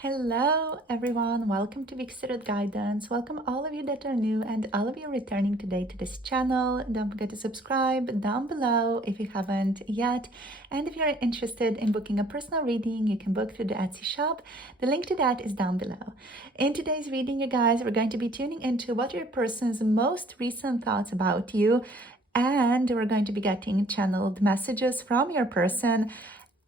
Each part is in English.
Hello everyone, welcome to Vixeted Guidance. Welcome all of you that are new and all of you returning today to this channel. Don't forget to subscribe down below if you haven't yet. And if you're interested in booking a personal reading, you can book through the Etsy shop. The link to that is down below. In today's reading, you guys, we're going to be tuning into what your person's most recent thoughts about you, and we're going to be getting channeled messages from your person.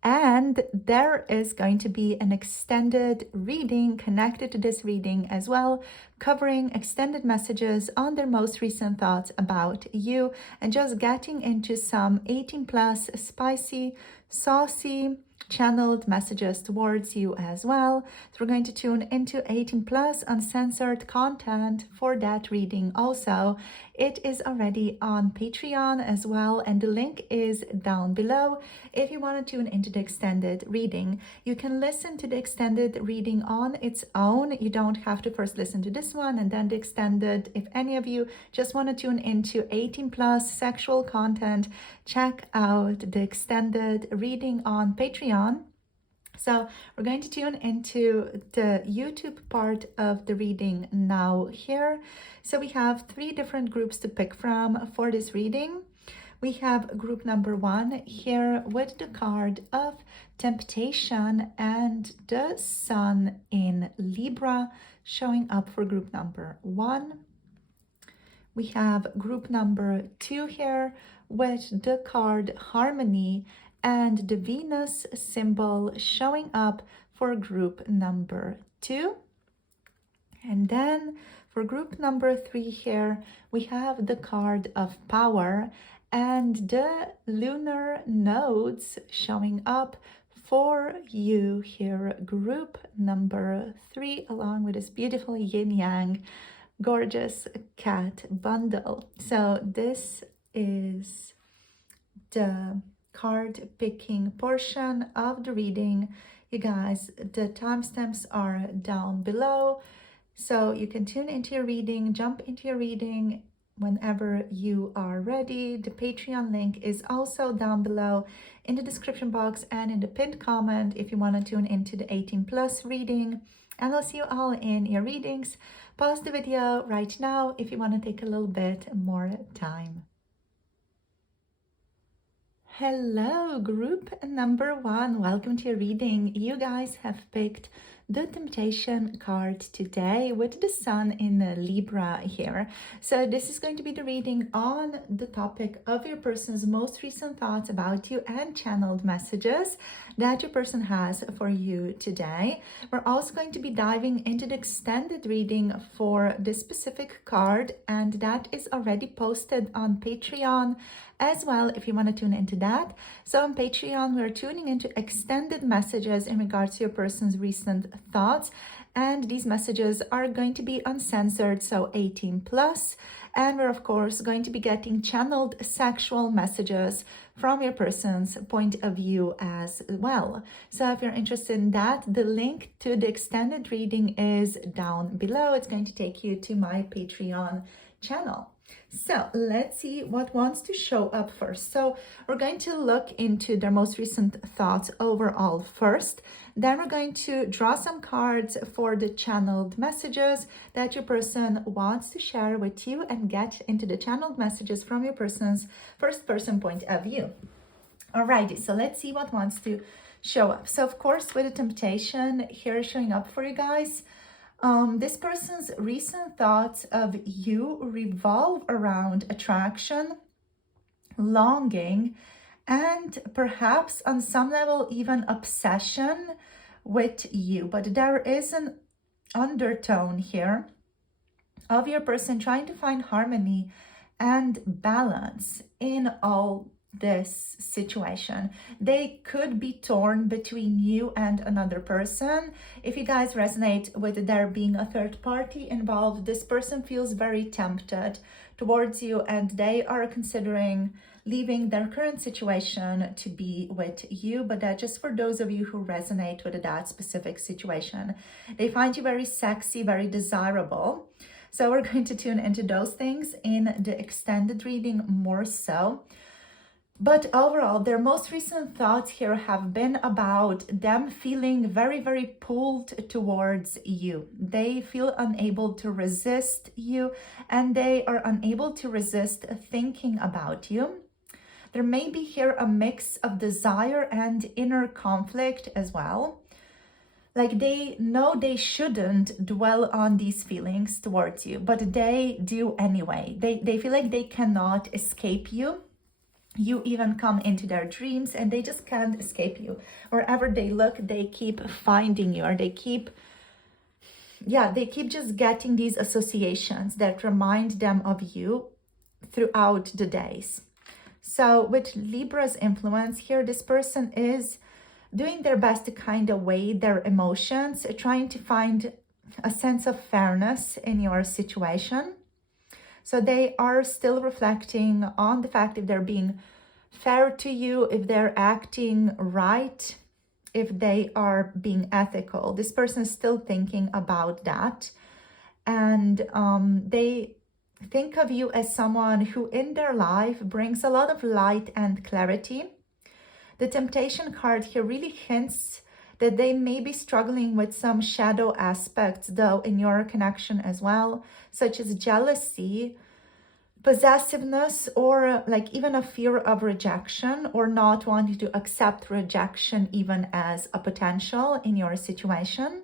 And there is going to be an extended reading connected to this reading as well, covering extended messages on their most recent thoughts about you and just getting into some 18 plus spicy, saucy, channeled messages towards you as well. So we're going to tune into 18 plus uncensored content for that reading also. It is already on Patreon as well, and the link is down below. If you want to tune into the extended reading, you can listen to the extended reading on its own. You don't have to first listen to this one and then the extended. If any of you just want to tune into 18 plus sexual content, check out the extended reading on Patreon. So we're going to tune into the YouTube part of the reading now here. So we have 3 different groups to pick from for this reading. We have group number 1 here with the card of temptation and the sun in Libra showing up for group number 1. We have group number 2 here with the card harmony and the Venus symbol showing up for group number 2. And then for group number 3 here, we have the card of power and the lunar nodes showing up for you here, group number 3, along with this beautiful yin-yang gorgeous cat bundle. So this is the card picking portion of the reading. You guys, the timestamps are down below, so you can tune into your reading, jump into your reading whenever you are ready. The Patreon link is also down below in the description box and in the pinned comment if you want to tune into the 18 plus reading. And I'll see you all in your readings. Pause the video right now if you want to take a little bit more time. Hello, group number 1. Welcome to your reading. You guys have picked the temptation card today with the sun in Libra here. So this is going to be the reading on the topic of your person's most recent thoughts about you and channeled messages that your person has for you today. We're also going to be diving into the extended reading for this specific card, and that is already posted on Patreon as well if you want to tune into that. So on Patreon, we're tuning into extended messages in regards to your person's recent thoughts, and these messages are going to be uncensored, so 18 plus, and we're of course going to be getting channeled sexual messages from your person's point of view as well. So if you're interested in that, the link to the extended reading is down below. It's going to take you to my Patreon channel. So let's see what wants to show up first. So we're going to look into their most recent thoughts overall first. Then we're going to draw some cards for the channeled messages that your person wants to share with you and get into the channeled messages from your person's first person point of view. Alrighty, so let's see what wants to show up. So of course, with the temptation here showing up for you guys, this person's recent thoughts of you revolve around attraction, longing, and perhaps on some level even obsession with you. But there is an undertone here of your person trying to find harmony and balance in all this situation. They could be torn between you and another person. If you guys resonate with there being a third party involved, this person feels very tempted towards you and they are considering leaving their current situation to be with you, but that's just for those of you who resonate with that specific situation. They find you very sexy, very desirable. So we're going to tune into those things in the extended reading more so. But overall, their most recent thoughts here have been about them feeling very, very pulled towards you. They feel unable to resist you, and they are unable to resist thinking about you. There may be here a mix of desire and inner conflict as well. Like they know they shouldn't dwell on these feelings towards you, but they do anyway. They feel like they cannot escape you. You even come into their dreams and they just can't escape you. Wherever they look, they keep finding you, or they keep just getting these associations that remind them of you throughout the days. So with Libra's influence here, this person is doing their best to kind of weigh their emotions, trying to find a sense of fairness in your situation. So they are still reflecting on the fact if they're being fair to you, if they're acting right, if they are being ethical. This person is still thinking about that. And they think of you as someone who in their life brings a lot of light and clarity. The temptation card here really hints that they may be struggling with some shadow aspects, though, in your connection as well, such as jealousy, possessiveness, or like even a fear of rejection, or not wanting to accept rejection even as a potential in your situation.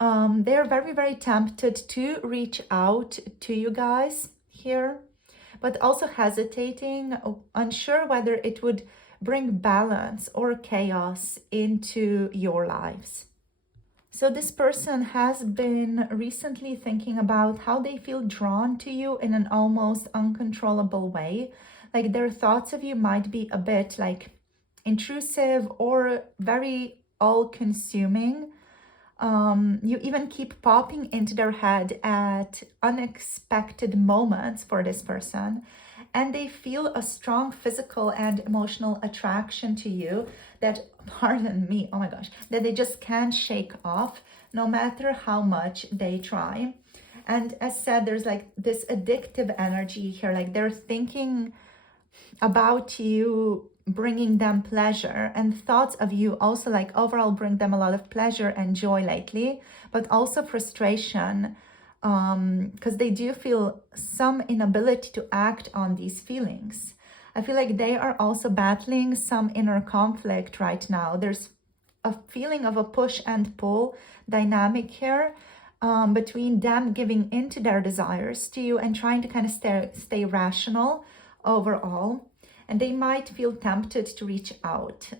They're very, very tempted to reach out to you guys here, but also hesitating, unsure whether it would bring balance or chaos into your lives. So this person has been recently thinking about how they feel drawn to you in an almost uncontrollable way. Like their thoughts of you might be a bit like intrusive or very all-consuming. You even keep popping into their head at unexpected moments for this person, and they feel a strong physical and emotional attraction to you that, pardon me, oh my gosh, that they just can't shake off no matter how much they try. And as said, there's like this addictive energy here, like they're thinking about you bringing them pleasure, and thoughts of you also like overall bring them a lot of pleasure and joy lately, but also frustration, because they do feel some inability to act on these feelings. I feel like they are also battling some inner conflict right now. There's a feeling of a push and pull dynamic here, between them giving into their desires to you and trying to kind of stay rational overall. And they might feel tempted to reach out,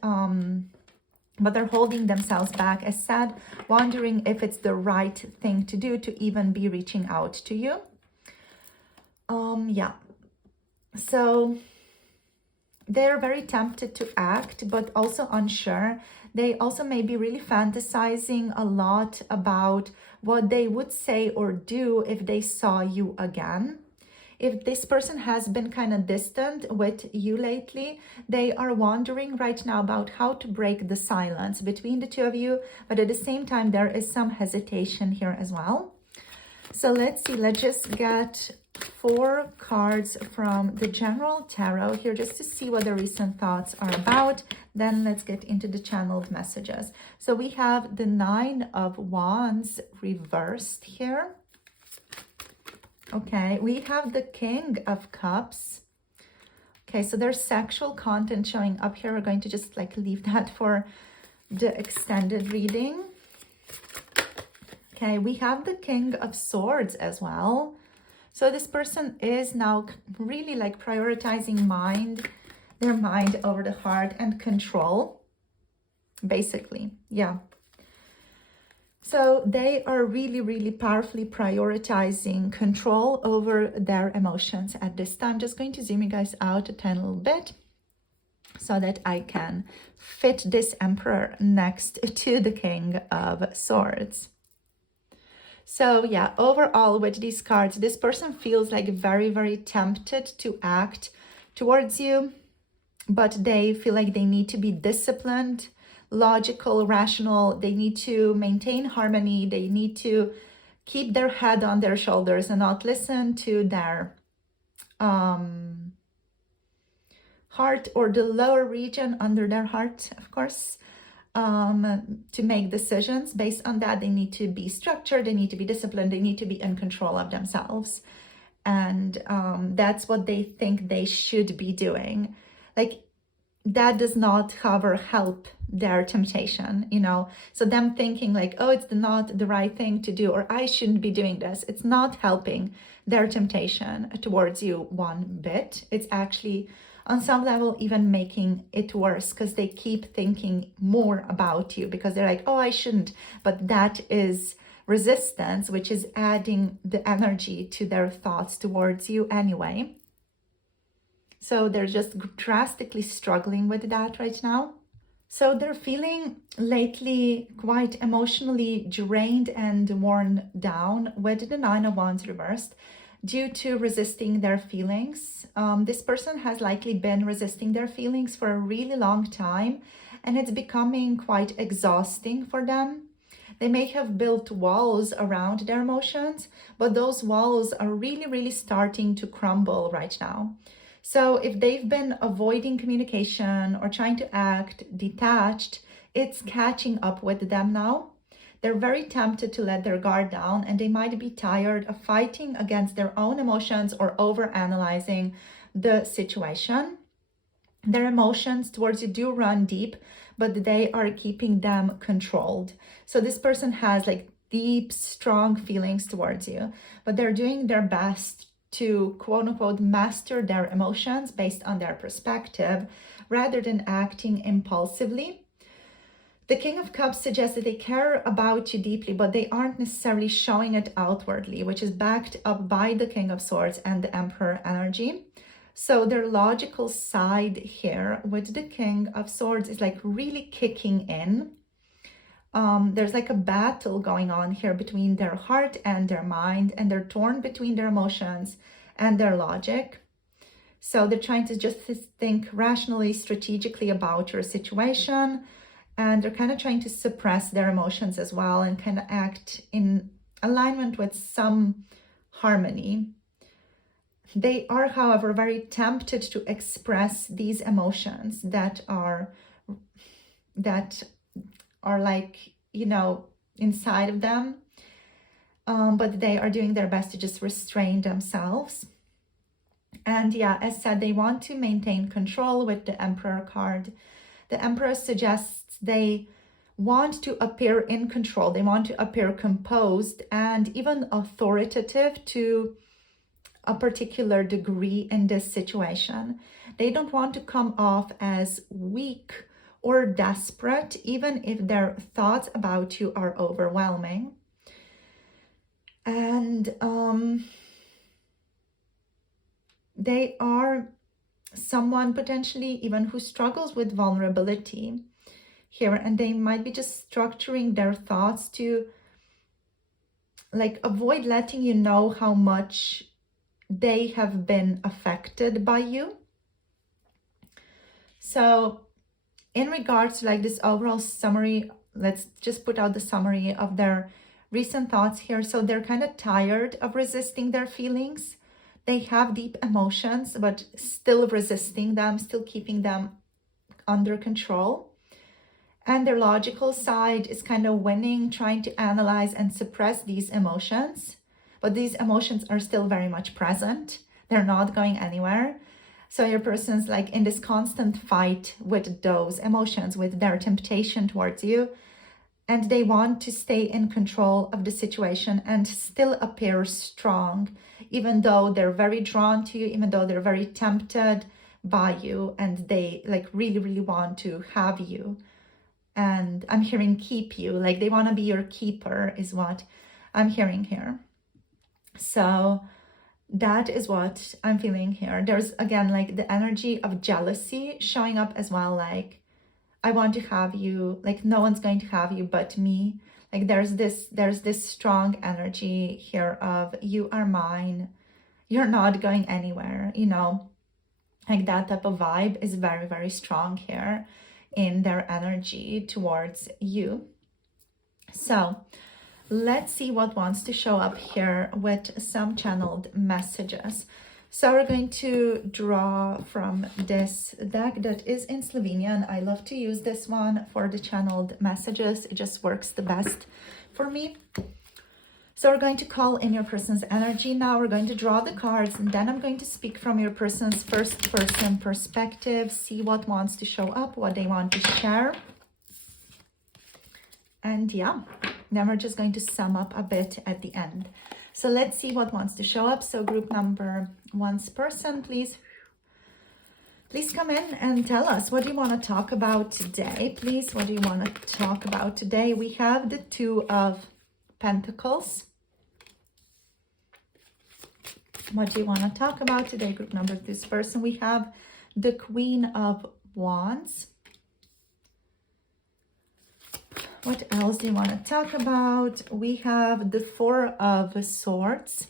but they're holding themselves back, as said, wondering if it's the right thing to do to even be reaching out to you. So they're very tempted to act, but also unsure. They also may be really fantasizing a lot about what they would say or do if they saw you again. If this person has been kind of distant with you lately, they are wondering right now about how to break the silence between the two of you, but at the same time, there is some hesitation here as well. So let's see, let's just get 4 cards from the General Tarot here just to see what the recent thoughts are about. Then let's get into the channeled messages. So we have the 9 of Wands reversed here. Okay, we have the King of Cups. Okay, so there's sexual content showing up here. We're going to just like leave that for the extended reading. Okay, we have the King of Swords as well. So this person is now really like prioritizing their mind over the heart and control, basically. Yeah. So they are really, really powerfully prioritizing control over their emotions at this time. Just going to zoom you guys out a tiny little bit so that I can fit this Emperor next to the King of Swords. So yeah, overall with these cards, this person feels like very, very tempted to act towards you, but they feel like they need to be disciplined, logical, rational. They need to maintain harmony. They need to keep their head on their shoulders and not listen to their heart, or the lower region under their heart, of course, to make decisions. Based on that, they need to be structured, they need to be disciplined, they need to be in control of themselves. And that's what they think they should be doing. Like, that does not, however, help their temptation, you know. So them thinking like, oh, it's not the right thing to do, or I shouldn't be doing this, it's not helping their temptation towards you one bit. It's actually, on some level, even making it worse, because they keep thinking more about you, because they're like, oh, I shouldn't. But that is resistance, which is adding the energy to their thoughts towards you anyway. So they're just drastically struggling with that right now. So they're feeling lately quite emotionally drained and worn down with the Nine of Wands reversed due to resisting their feelings. This person has likely been resisting their feelings for a really long time, and it's becoming quite exhausting for them. They may have built walls around their emotions, but those walls are really, really starting to crumble right now. So if they've been avoiding communication or trying to act detached, it's catching up with them now. They're very tempted to let their guard down, and they might be tired of fighting against their own emotions or over-analyzing the situation. Their emotions towards you do run deep, but they are keeping them controlled. So this person has like deep, strong feelings towards you, but they're doing their best to quote unquote master their emotions based on their perspective rather than acting impulsively. The King of Cups suggests that they care about you deeply, but they aren't necessarily showing it outwardly, which is backed up by the King of Swords and the Emperor energy. So their logical side here with the King of Swords is like really kicking in. There's like a battle going on here between their heart and their mind, and they're torn between their emotions and their logic. So they're trying to just think rationally, strategically about your situation, and they're kind of trying to suppress their emotions as well and kind of act in alignment with some harmony. They are, however, very tempted to express these emotions that are like, you know, inside of them. But they are doing their best to just restrain themselves. And yeah, as said, they want to maintain control with the Emperor card. The Emperor suggests they want to appear in control. They want to appear composed and even authoritative to a particular degree in this situation. They don't want to come off as weak or desperate, even if their thoughts about you are overwhelming. And they are someone potentially even who struggles with vulnerability here, and they might be just structuring their thoughts to like avoid letting you know how much they have been affected by you. So in regards to like this overall summary, let's just put out the summary of their recent thoughts here. So they're kind of tired of resisting their feelings. They have deep emotions, but still resisting them, still keeping them under control. And their logical side is kind of winning, trying to analyze and suppress these emotions. But these emotions are still very much present. They're not going anywhere. So your person's like in this constant fight with those emotions, with their temptation towards you. And they want to stay in control of the situation and still appear strong, even though they're very drawn to you, even though they're very tempted by you, and they like really, really want to have you. And I'm hearing keep you, like they want to be your keeper is what I'm hearing here. So that is what I'm feeling here. There's again like the energy of jealousy showing up as well, like I want to have you, like no one's going to have you but me. Like there's this strong energy here of you are mine, you're not going anywhere, you know, like that type of vibe is very, very strong here in their energy towards you. So let's see what wants to show up here with some channeled messages. So we're going to draw from this deck that is in Slovenian. I love to use this one for the channeled messages. It just works the best for me. So we're going to call in your person's energy now. We're going to draw the cards, and then I'm going to speak from your person's first person perspective, see what wants to show up, what they want to share. And yeah, then we're just going to sum up a bit at the end. So let's see what wants to show up. So group number one's person, please come in and tell us, what do you want to talk about today? Please, what do you want to talk about today? We have the Two of Pentacles. What do you want to talk about today, group number this person? We have the Queen of Wands. What else do you want to talk about? We have the Four of Swords.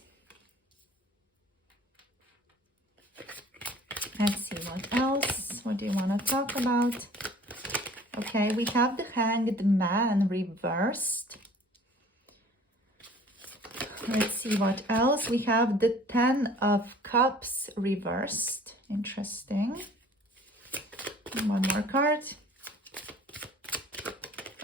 Let's see what else. What do you want to talk about? Okay, we have the Hanged Man reversed. Let's see what else. We have the Ten of Cups reversed. Interesting. One more card.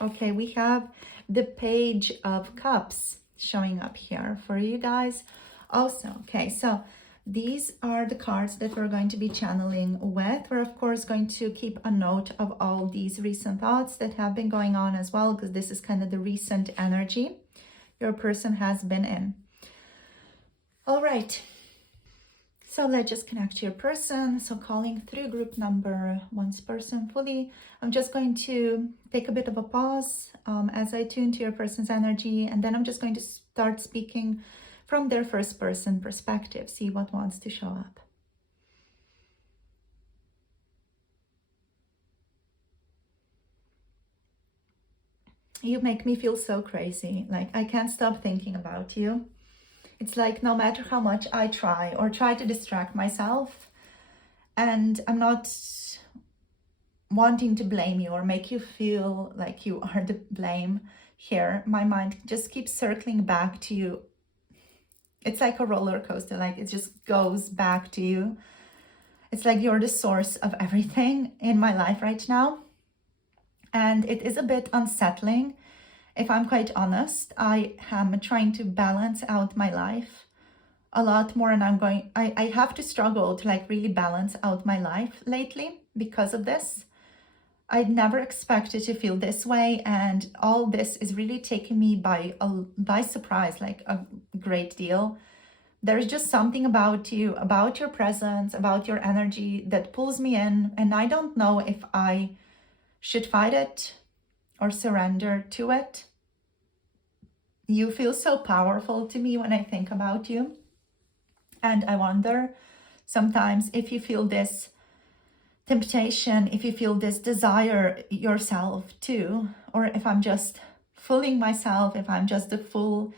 Okay, we have the Page of Cups showing up here for you guys also. Okay, so these are the cards that we're going to be channeling with. We're, of course, going to keep a note of all these recent thoughts that have been going on as well, because this is kind of the recent energy your person has been in. All right. So let's just connect to your person. So calling through group number one's person fully. I'm just going to take a bit of a pause as I tune to your person's energy. And then I'm just going to start speaking from their first person perspective. See what wants to show up. You make me feel so crazy. Like, I can't stop thinking about you. It's like no matter how much I try or try to distract myself, and I'm not wanting to blame you or make you feel like you are the blame here, my mind just keeps circling back to you. It's like a roller coaster, like it just goes back to you. It's like you're the source of everything in my life right now. And it is a bit unsettling. If I'm quite honest, I am trying to balance out my life a lot more, and I have to struggle to like really balance out my life lately because of this. I'd never expected to feel this way, and all this is really taking me by surprise, like a great deal. There's just something about you, about your presence, about your energy that pulls me in, and I don't know if I should fight it or surrender to it. You feel so powerful to me when I think about you. And I wonder sometimes if you feel this temptation, if you feel this desire yourself too, or if I'm just fooling myself, if I'm just a fool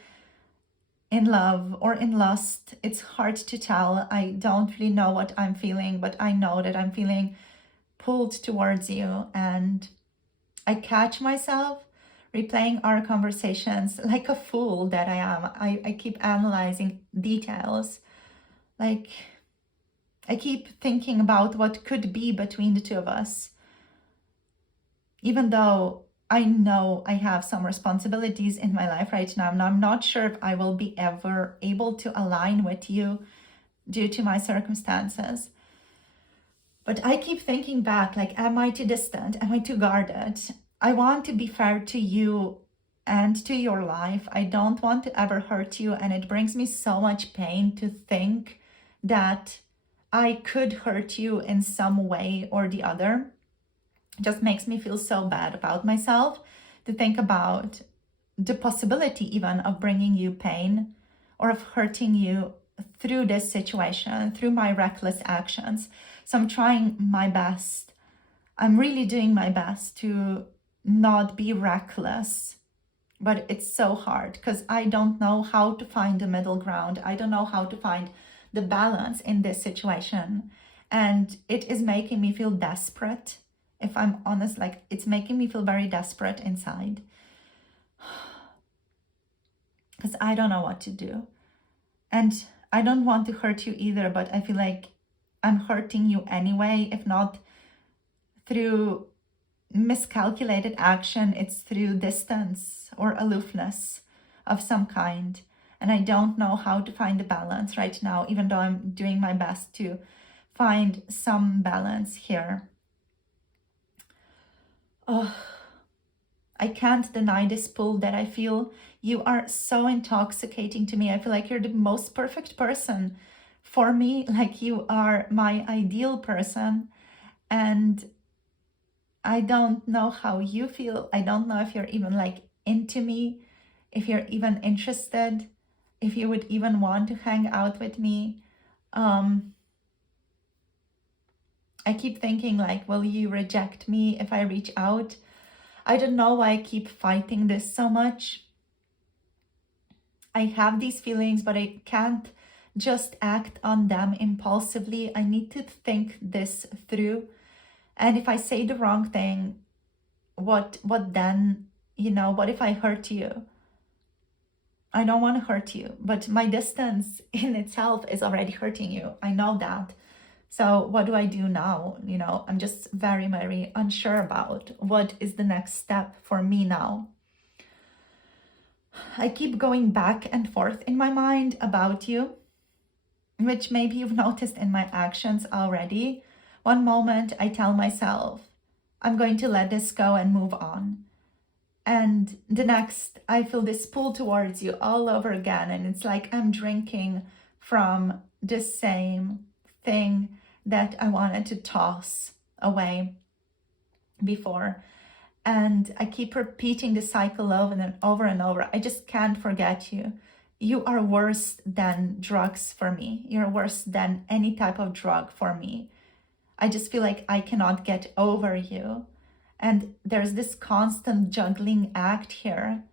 in love or in lust. It's hard to tell. I don't really know what I'm feeling, but I know that I'm feeling pulled towards you, and I catch myself replaying our conversations like a fool that I am. I keep analyzing details. Like, I keep thinking about what could be between the two of us. Even though I know I have some responsibilities in my life right now, and I'm not sure if I will be ever able to align with you due to my circumstances. But I keep thinking back, like, am I too distant? Am I too guarded? I want to be fair to you and to your life. I don't want to ever hurt you. And it brings me so much pain to think that I could hurt you in some way or the other. It just makes me feel so bad about myself to think about the possibility even of bringing you pain or of hurting you through this situation, through my reckless actions. So I'm trying my best. I'm really doing my best to not be reckless, but it's so hard because I don't know how to find the middle ground. I don't know how to find the balance in this situation. And it is making me feel desperate. If I'm honest, like, it's making me feel very desperate inside because I don't know what to do. And I don't want to hurt you either, but I feel like I'm hurting you anyway, if not through miscalculated action, it's through distance or aloofness of some kind. And I don't know how to find a balance right now, even though I'm doing my best to find some balance here. Oh, I can't deny this pull that I feel. You are so intoxicating to me. I feel like you're the most perfect person for me. Like you are my ideal person. And I don't know how you feel. I don't know if you're even like into me, if you're even interested, if you would even want to hang out with me. I keep thinking like, will you reject me if I reach out? I don't know why I keep fighting this so much. I have these feelings, but I can't just act on them impulsively. I need to think this through. And if I say the wrong thing, what then? What if I hurt you? I don't want to hurt you, but my distance in itself is already hurting you. I know that. So what do I do now? I'm just very, very unsure about what is the next step for me now. I keep going back and forth in my mind about you, which maybe you've noticed in my actions already. One moment I tell myself, I'm going to let this go and move on. And the next, I feel this pull towards you all over again. And it's like I'm drinking from the same thing that I wanted to toss away before. And I keep repeating the cycle over and over and over. I just can't forget you. You are worse than drugs for me. You're worse than any type of drug for me. I just feel like I cannot get over you. And there's this constant juggling act here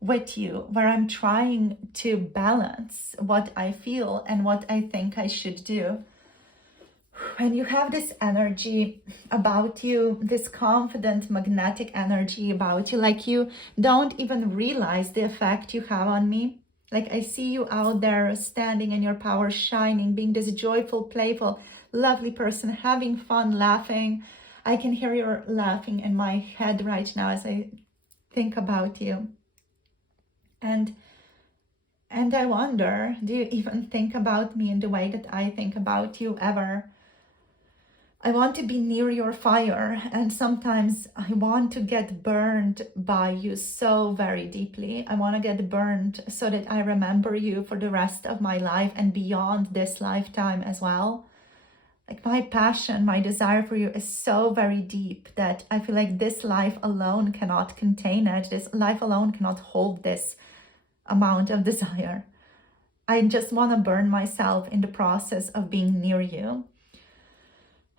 with you where I'm trying to balance what I feel and what I think I should do. And you have this energy about you, this confident, magnetic energy about you, like you don't even realize the effect you have on me. Like I see you out there standing in your power, shining, being this joyful, playful, lovely person, having fun, laughing. I can hear your laughing in my head right now as I think about you. And I wonder, do you even think about me in the way that I think about you ever? I want to be near your fire, and sometimes I want to get burned by you so very deeply. I want to get burned so that I remember you for the rest of my life and beyond this lifetime as well. Like my passion, my desire for you is so very deep that I feel like this life alone cannot contain it. This life alone cannot hold this amount of desire. I just want to burn myself in the process of being near you.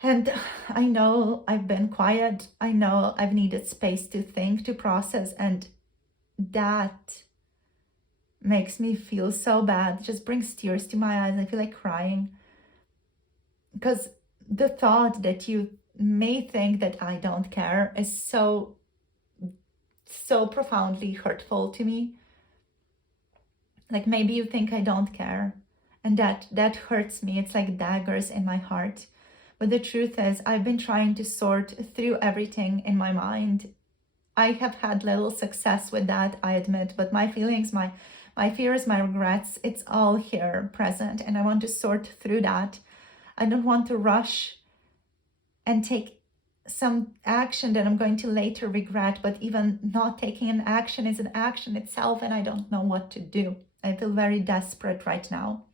And I know I've been quiet. I know I've needed space to think, to process, and that makes me feel so bad. It just brings tears to my eyes. I feel like crying. Because the thought that you may think that I don't care is so profoundly hurtful to me. Like maybe you think I don't care, and that hurts me. It's like daggers in my heart. But the truth is, I've been trying to sort through everything in my mind. I have had little success with that, I admit, but my feelings, my fears, my regrets, it's all here present, and I want to sort through that. I don't want to rush and take some action that I'm going to later regret, but even not taking an action is an action itself, and I don't know what to do. I feel very desperate right now.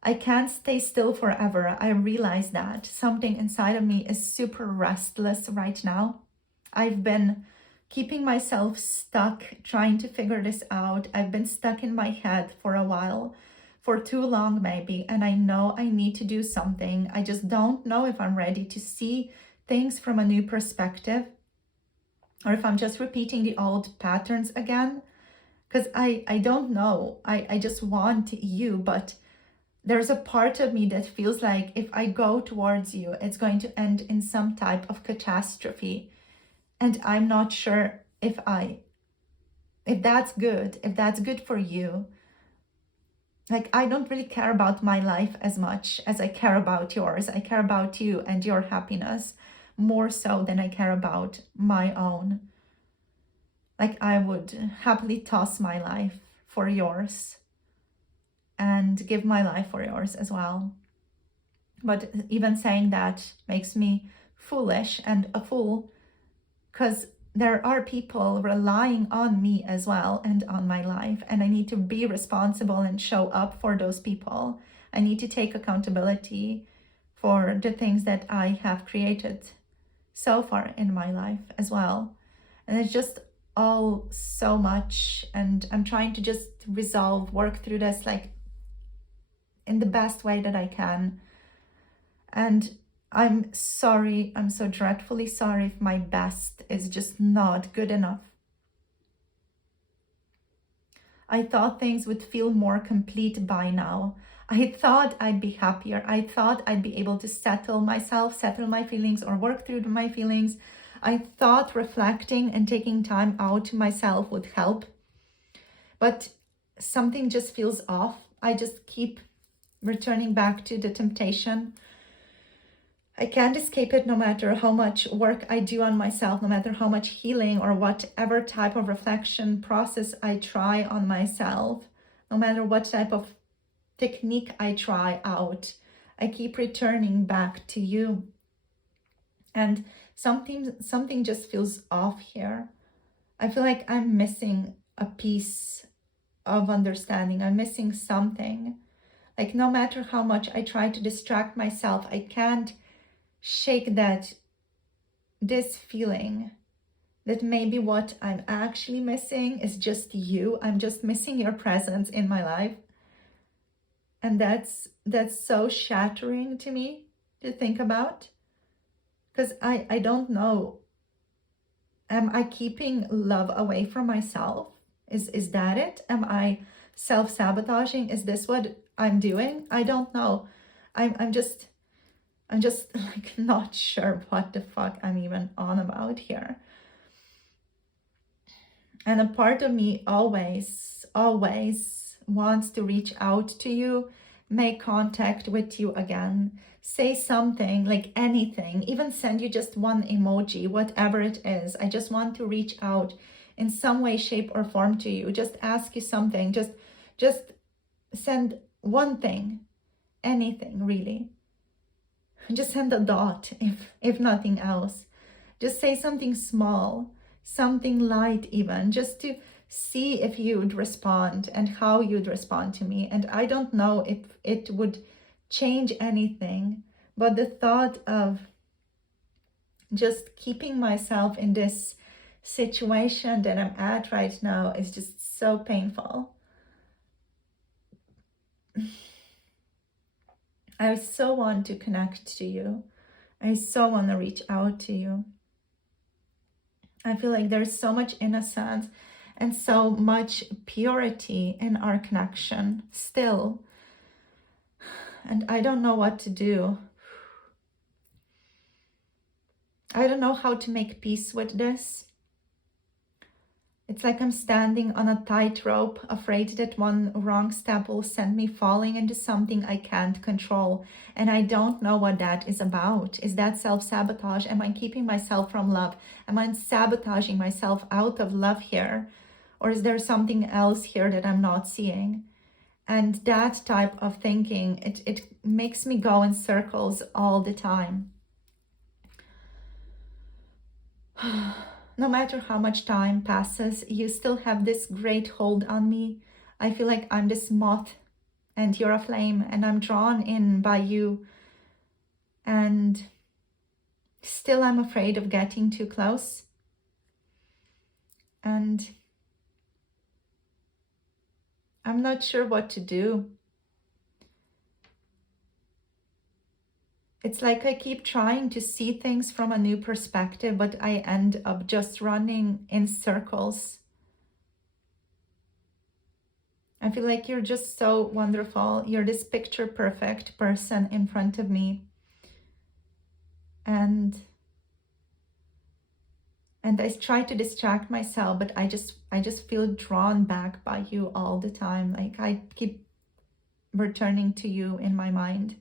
I can't stay still forever. I realize that something inside of me is super restless right now. I've been keeping myself stuck, trying to figure this out. I've been stuck in my head for a while, for too long maybe, and I know I need to do something. I just don't know if I'm ready to see things from a new perspective, or if I'm just repeating the old patterns again, because I don't know. I just want you, but there's a part of me that feels like if I go towards you, it's going to end in some type of catastrophe. And I'm not sure if that's good for you. like, I don't really care about my life as much as I care about yours. I care about you and your happiness more so than I care about my own. Like, I would happily toss my life for yours and give my life for yours as well. But even saying that makes me foolish and a fool, because there are people relying on me as well and on my life, and I need to be responsible and show up for those people. I need to take accountability for the things that I have created so far in my life as well. And it's just all so much, and I'm trying to just work through this like in the best way that I can. And I'm sorry, I'm so dreadfully sorry if my best is just not good enough. I thought things would feel more complete by now. I thought I'd be happier. I thought I'd be able to settle myself, settle my feelings, or work through my feelings. I thought reflecting and taking time out to myself would help. But something just feels off. I just keep returning back to the temptation. I can't escape it no matter how much work I do on myself, no matter how much healing or whatever type of reflection process I try on myself, no matter what type of technique I try out. I keep returning back to you. And something just feels off here. I feel like I'm missing a piece of understanding. I'm missing something. Like, no matter how much I try to distract myself, I can't shake this feeling that maybe what I'm actually missing is just you. I'm just missing your presence in my life. And that's so shattering to me to think about, because I don't know, am I keeping love away from myself? Is that it? Am I self-sabotaging? Is this what I'm doing? I don't know. I'm just like not sure what the fuck I'm even on about here. And a part of me always wants to reach out to you, make contact with you again, say something, like anything, even send you just one emoji, whatever it is. I just want to reach out in some way, shape, or form to you. Just ask you something, just send one thing, anything really. Just send a dot, if nothing else. Just say something small, something light even, just to see if you'd respond and how you'd respond to me. And I don't know if it would change anything, but the thought of just keeping myself in this situation that I'm at right now is just so painful. I so want to connect to you. I so want to reach out to you. I feel like there's so much innocence and so much purity in our connection still. And I don't know what to do. I don't know how to make peace with this. It's like I'm standing on a tightrope, afraid that one wrong step will send me falling into something I can't control. And I don't know what that is about. Is that self-sabotage? Am I keeping myself from love? Am I sabotaging myself out of love here? Or is there something else here that I'm not seeing? And that type of thinking, it makes me go in circles all the time. No matter how much time passes, you still have this great hold on me. I feel like I'm this moth and you're a flame, and I'm drawn in by you. And still I'm afraid of getting too close. And I'm not sure what to do. It's like I keep trying to see things from a new perspective, but I end up just running in circles. I feel like you're just so wonderful. You're this picture perfect person in front of me. And I try to distract myself, but I just feel drawn back by you all the time. Like I keep returning to you in my mind.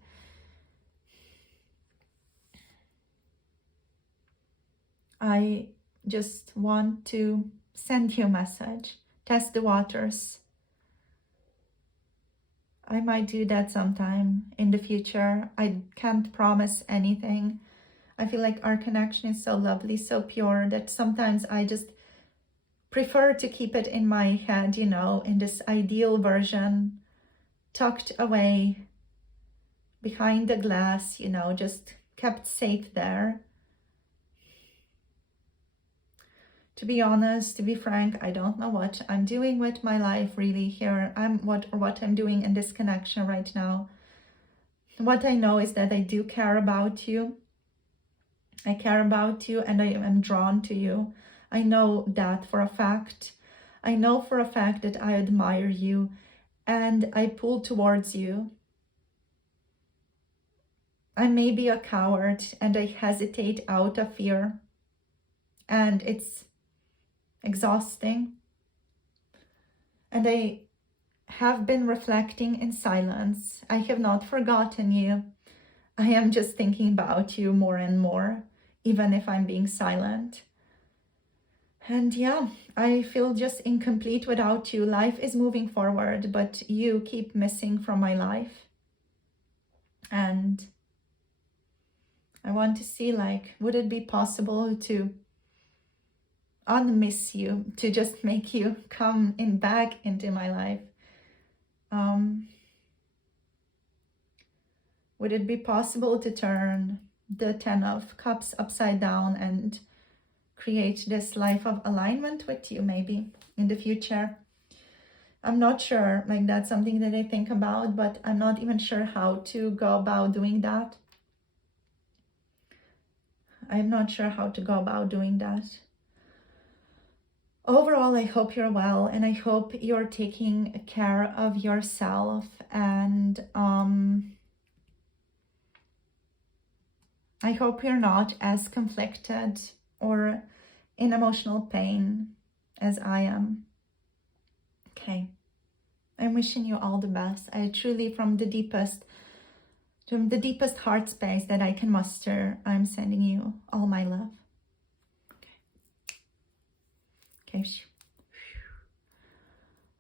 I just want to send you a message, test the waters. I might do that sometime in the future. I can't promise anything. I feel like our connection is so lovely, so pure, that sometimes I just prefer to keep it in my head, in this ideal version, tucked away behind the glass, just kept safe there. To be honest, to be frank, I don't know what I'm doing with my life really here. What I'm doing in this connection right now. What I know is that I do care about you. I care about you and I am drawn to you. I know that for a fact. I know for a fact that I admire you and I pull towards you. I may be a coward and I hesitate out of fear. And it's exhausting. And I have been reflecting in silence. I have not forgotten you. I am just thinking about you more and more, even if I'm being silent. And yeah, I feel just incomplete without you. Life is moving forward, but you keep missing from my life. And I want to see, would it be possible to unmiss you, to just make you come back into my life? Would it be possible to turn the 10 of Cups upside down and create this life of alignment with you maybe in the future? I'm not sure, that's something that I think about, but I'm not even sure how to go about doing that. I'm not sure how to go about doing that. Overall, I hope you're well and I hope you're taking care of yourself, and I hope you're not as conflicted or in emotional pain as I am. Okay. I'm wishing you all the best. I truly, from the deepest heart space that I can muster, I'm sending you all my love. Okay.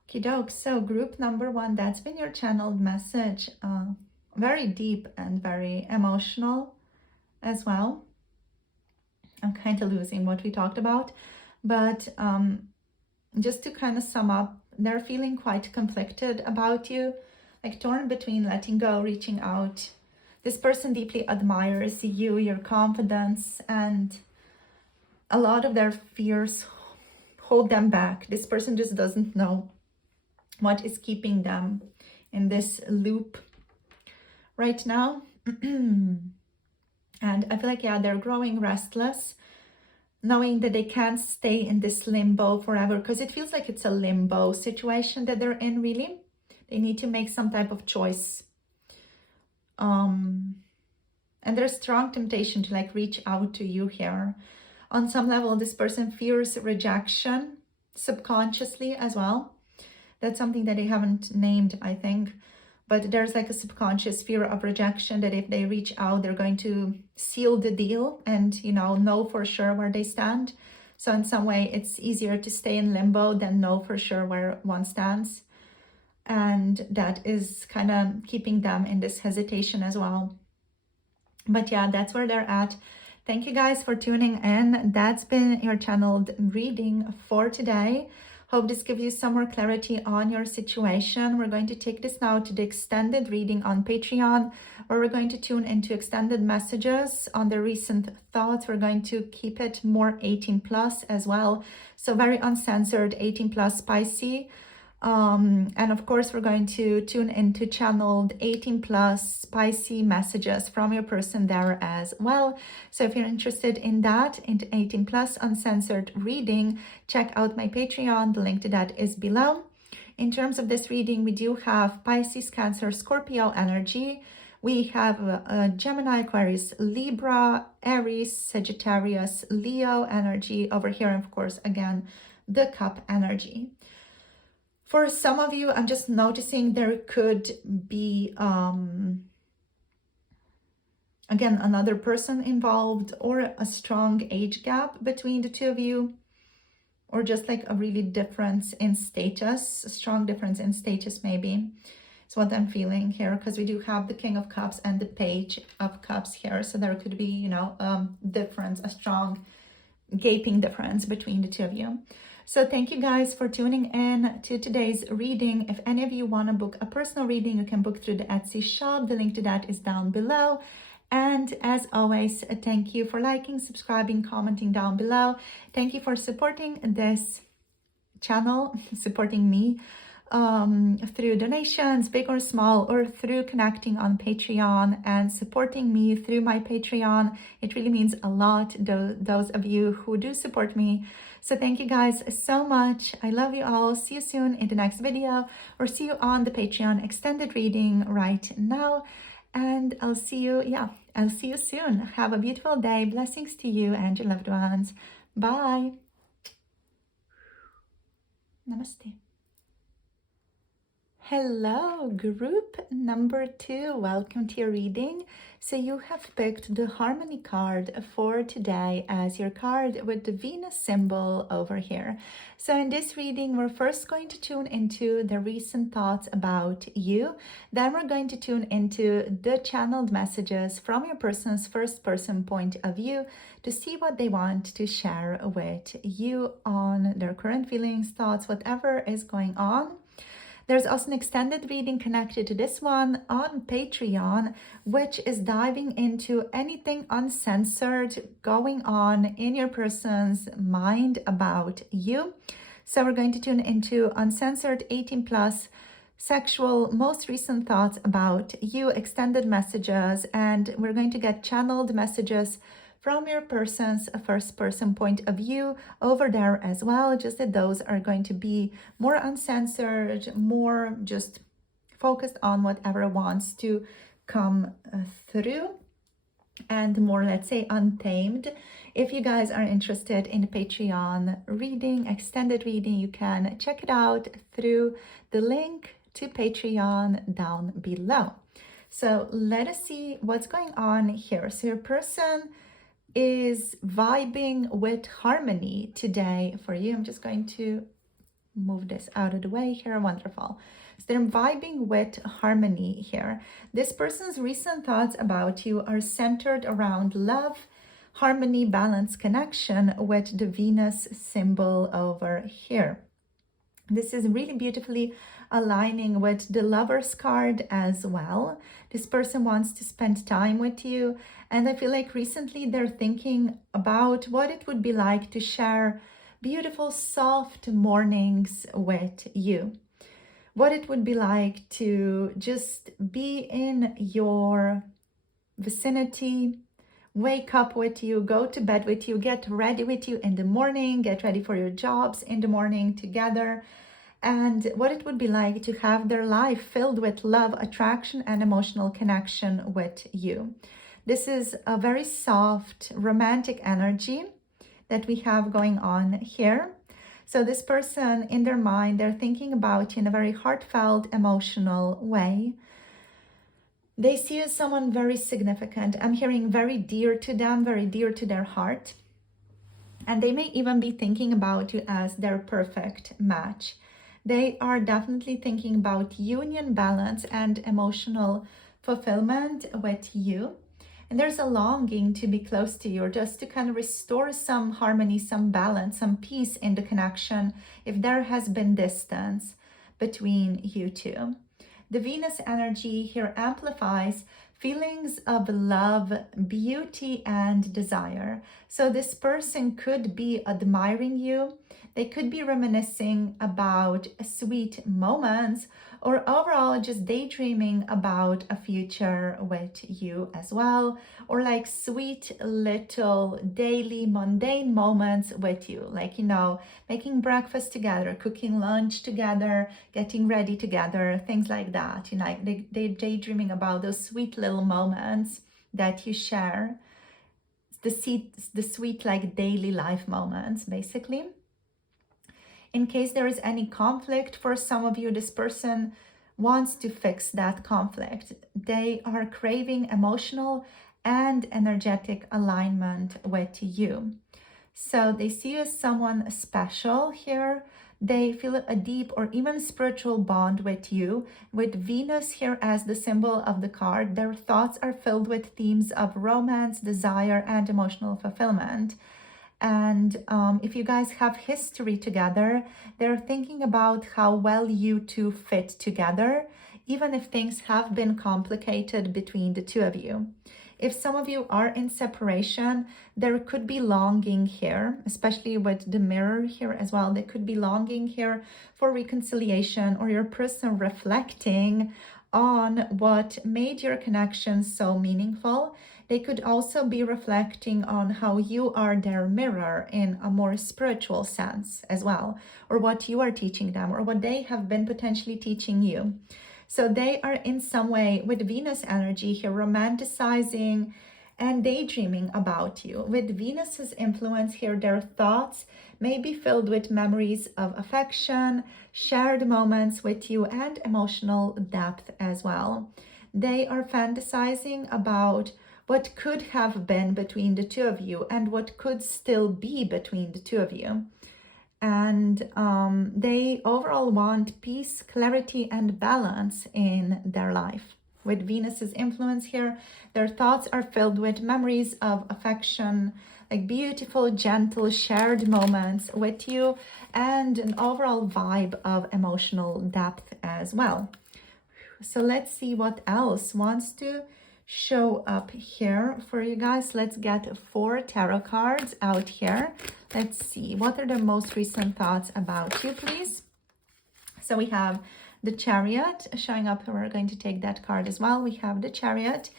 Okie doke. So group number 1, that's been your channeled message. Very deep and very emotional as well. I'm kind of losing what we talked about, but just to kind of sum up, they're feeling quite conflicted about you, torn between letting go, reaching out. This person deeply admires you, your confidence, and a lot of their fears hold them back. This person just doesn't know what is keeping them in this loop right now. And I feel like, yeah, they're growing restless, knowing that they can't stay in this limbo forever, because it feels like it's a limbo situation that they're in, really. They need to make some type of choice. And there's strong temptation to reach out to you here. On some level, this person fears rejection subconsciously as well. That's something that they haven't named, I think. But there's a subconscious fear of rejection, that if they reach out, they're going to seal the deal and, know for sure where they stand. So in some way, it's easier to stay in limbo than know for sure where one stands. And that is kind of keeping them in this hesitation as well. But yeah, that's where they're at. Thank you guys for tuning in. That's been your channeled reading for today. Hope this gives you some more clarity on your situation. We're going to take this now to the extended reading on Patreon, where we're going to tune into extended messages on the recent thoughts. We're going to keep it more 18 plus as well. So very uncensored, 18 plus spicy. And of course, we're going to tune into channeled 18 plus spicy messages from your person there as well. So if you're interested in that, into 18 plus uncensored reading, check out my Patreon. The link to that is below. In terms of this reading, we do have Pisces, Cancer, Scorpio energy. We have Gemini, Aquarius, Libra, Aries, Sagittarius, Leo energy over here. And of course, again, the Cup energy. For some of you, I'm just noticing there could be, again, another person involved, or a strong age gap between the two of you, or just like a really difference in status, a strong difference in status maybe. It's what I'm feeling here, because we do have the King of Cups and the Page of Cups here. So there could be, you know, difference, a strong gaping difference between the two of you. So thank you guys for tuning in to today's reading. If any of you want to book a personal reading, you can book through the Etsy shop. The link to that is down below. And as always, thank you for liking, subscribing, commenting down below. Thank you for supporting this channel, supporting me through donations, big or small, or through connecting on Patreon and supporting me through my Patreon. It really means a lot, those of you who do support me. So thank you guys so much. I love you all. See you soon in the next video, or see you on the Patreon extended reading right now. And I'll see you soon. Have a beautiful day. Blessings to you and your loved ones. Bye. Namaste. Hello, group number 2. Welcome to your reading. So you have picked the Harmony card for today as your card with the Venus symbol over here. So in this reading, we're first going to tune into the recent thoughts about you. Then we're going to tune into the channeled messages from your person's first person point of view to see what they want to share with you on their current feelings, thoughts, whatever is going on. There's also an extended reading connected to this one on Patreon, which is diving into anything uncensored going on in your person's mind about you. So we're going to tune into uncensored 18+ sexual, most recent thoughts about you, extended messages, and we're going to get channeled messages from your person's first person point of view over there as well, just that those are going to be more uncensored, more just focused on whatever wants to come through, and more, let's say, untamed. If you guys are interested in the Patreon reading, extended reading, you can check it out through the link to Patreon down below. So let us see what's going on here. So your person is vibing with harmony today for you. I'm just going to move this out of the way here. Wonderful. So they're vibing with harmony here. This person's recent thoughts about you are centered around love, harmony, balance, connection with the Venus symbol over here. This is really beautifully aligning with the Lover's card as well. This person wants to spend time with you, and I feel like recently they're thinking about what it would be like to share beautiful, soft mornings with you. What it would be like to just be in your vicinity, wake up with you, go to bed with you, get ready with you in the morning, get ready for your jobs in the morning together, and what it would be like to have their life filled with love, attraction, and emotional connection with you. This is a very soft, romantic energy that we have going on here. So this person, in their mind, they're thinking about you in a very heartfelt, emotional way. They see you as someone very significant. I'm hearing very dear to them, very dear to their heart. And they may even be thinking about you as their perfect match. They are definitely thinking about union, balance, and emotional fulfillment with you. And there's a longing to be close to you, or just to kind of restore some harmony, some balance, some peace in the connection if there has been distance between you two. The Venus energy here amplifies feelings of love, beauty, and desire. So this person could be admiring you. They could be reminiscing about sweet moments, or overall just daydreaming about a future with you as well, or like sweet little daily mundane moments with you, like, you know, making breakfast together, cooking lunch together, getting ready together, things like that. You know, like they daydreaming about those sweet little moments that you share, the sweet like daily life moments basically. In case there is any conflict for some of you, this person wants to fix that conflict. They are craving emotional and energetic alignment with you. So they see you as someone special here. They feel a deep or even spiritual bond with you. With Venus here as the symbol of the card, their thoughts are filled with themes of romance, desire, and emotional fulfillment. And if you guys have history together, they're thinking about how well you two fit together, even if things have been complicated between the two of you. If some of you are in separation, there could be longing here, especially with the mirror here as well. There could be longing here for reconciliation, or your person reflecting on what made your connection so meaningful. They could also be reflecting on how you are their mirror in a more spiritual sense as well, or what you are teaching them, or what they have been potentially teaching you. So they are in some way, with Venus energy here, romanticizing and daydreaming about you. With Venus's influence here, their thoughts may be filled with memories of affection, shared moments with you, and emotional depth as well. They are fantasizing about what could have been between the two of you and what could still be between the two of you. And they overall want peace, clarity, and balance in their life. With Venus's influence here, their thoughts are filled with memories of affection, like beautiful, gentle, shared moments with you, and an overall vibe of emotional depth as well. So let's see what else wants to show up here for you guys. Let's get 4 tarot cards out here. Let's see, what are the most recent thoughts about you, please? So we have the Chariot showing up. We're going to take that card as well. We have the Chariot,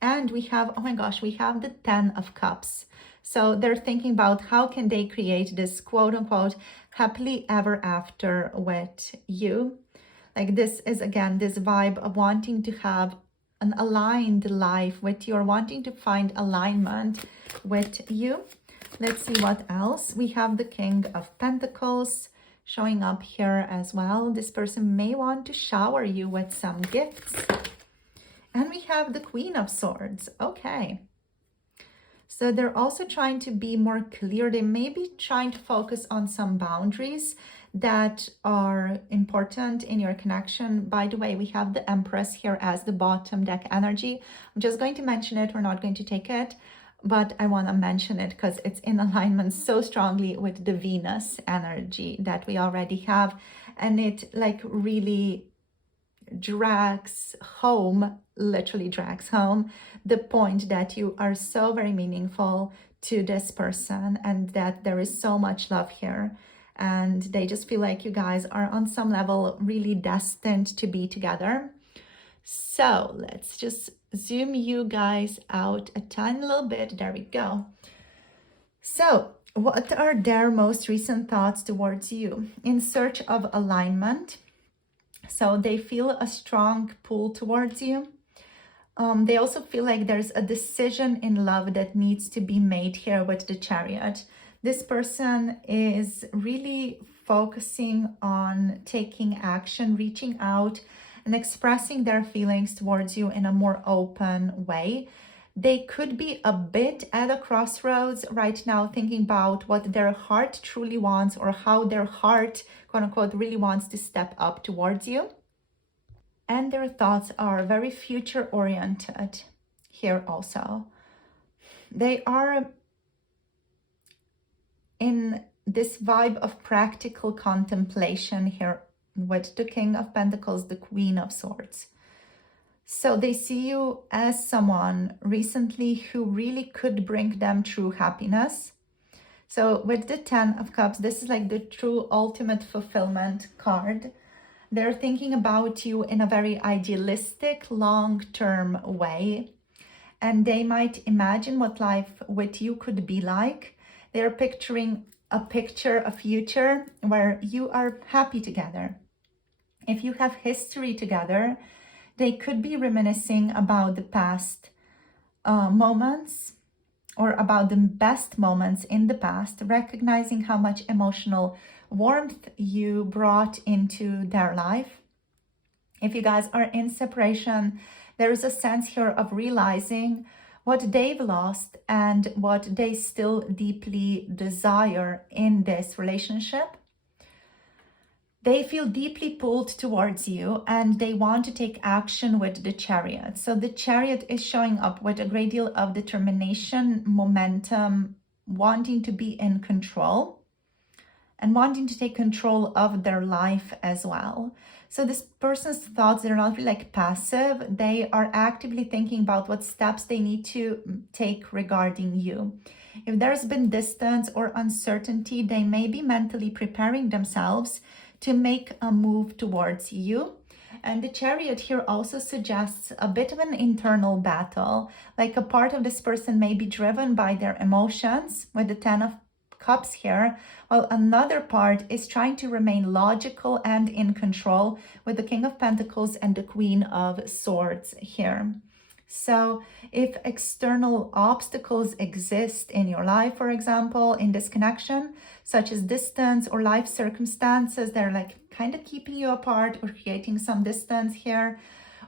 and we have, oh my gosh, we have the 10 of Cups. So they're thinking about how can they create this quote-unquote happily ever after with you. Like, this is, again, this vibe of wanting to have an aligned life with you, or wanting to find alignment with you. Let's see what else. We have the King of Pentacles showing up here as well. This person may want to shower you with some gifts. And we have the Queen of Swords. Okay. So they're also trying to be more clear. They may be trying to focus on some boundaries that are important in your connection. By the way, we have the Empress here as the bottom deck energy. I'm just going to mention it. We're not going to take it, but I want to mention it because it's in alignment so strongly with the Venus energy that we already have. And it like really drags home, literally drags home, the point that you are so very meaningful to this person, and that there is so much love here. And they just feel like you guys are on some level really destined to be together. So let's just zoom you guys out a tiny little bit. There we go. So what are their most recent thoughts towards you? In search of alignment. So they feel a strong pull towards you. They also feel like there's a decision in love that needs to be made here with the Chariot. This person is really focusing on taking action, reaching out, and expressing their feelings towards you in a more open way. They could be a bit at a crossroads right now, thinking about what their heart truly wants, or how their heart, quote unquote, really wants to step up towards you. And their thoughts are very future oriented here also. They are in this vibe of practical contemplation here with the King of Pentacles, the Queen of Swords. So they see you as someone recently who really could bring them true happiness. So with the 10 of Cups, this is like the true ultimate fulfillment card. They're thinking about you in a very idealistic, long-term way. And they might imagine what life with you could be like. They're picturing a future where you are happy together. If you have history together, they could be reminiscing about the past moments, or about the best moments in the past, recognizing how much emotional warmth you brought into their life. If you guys are in separation, there is a sense here of realizing what they've lost and what they still deeply desire in this relationship. They feel deeply pulled towards you and they want to take action with the Chariot. So the Chariot is showing up with a great deal of determination, momentum, wanting to be in control and wanting to take control of their life as well. So this person's thoughts, they're not really like passive. They are actively thinking about what steps they need to take regarding you. If there's been distance or uncertainty, they may be mentally preparing themselves to make a move towards you. And the Chariot here also suggests a bit of an internal battle, like a part of this person may be driven by their emotions with the Ten of Cups here, while another part is trying to remain logical and in control with the King of Pentacles and the Queen of Swords here. So if external obstacles exist in your life, for example, in this connection, such as distance or life circumstances, they're like kind of keeping you apart or creating some distance here,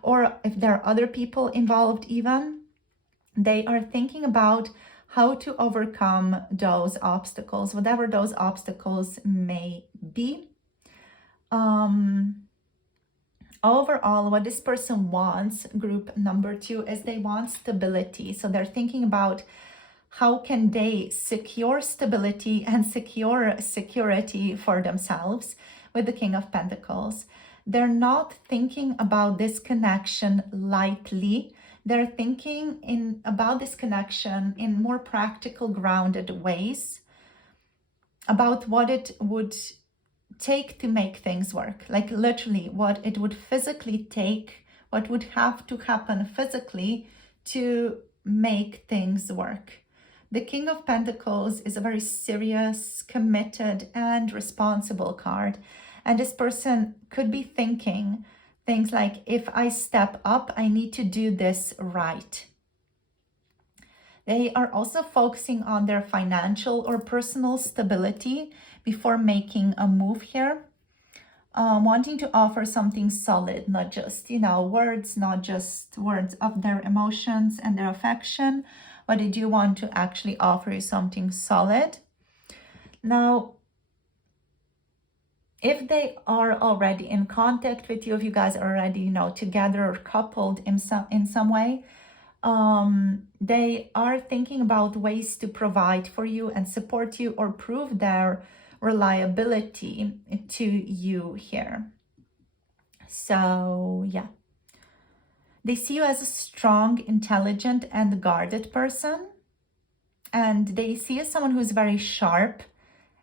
or if there are other people involved even, they are thinking about how to overcome those obstacles, whatever those obstacles may be. Overall, what this person wants, group number 2, is they want stability. So they're thinking about how can they secure stability and secure security for themselves with the King of Pentacles. They're not thinking about this connection lightly. They're thinking about this connection in more practical, grounded ways, about what it would take to make things work, like literally what it would physically take, what would have to happen physically to make things work. The King of Pentacles is a very serious, committed, and responsible card. And this person could be thinking things like, if I step up, I need to do this right. They are also focusing on their financial or personal stability before making a move here. Wanting to offer something solid, not just, words, not just words of their emotions and their affection, but they do want to actually offer you something solid. Now, if they are already in contact with you, if you guys are already, together or coupled in some way, they are thinking about ways to provide for you and support you or prove their reliability to you here. So, yeah. They see you as a strong, intelligent, and guarded person. And they see you as someone who's very sharp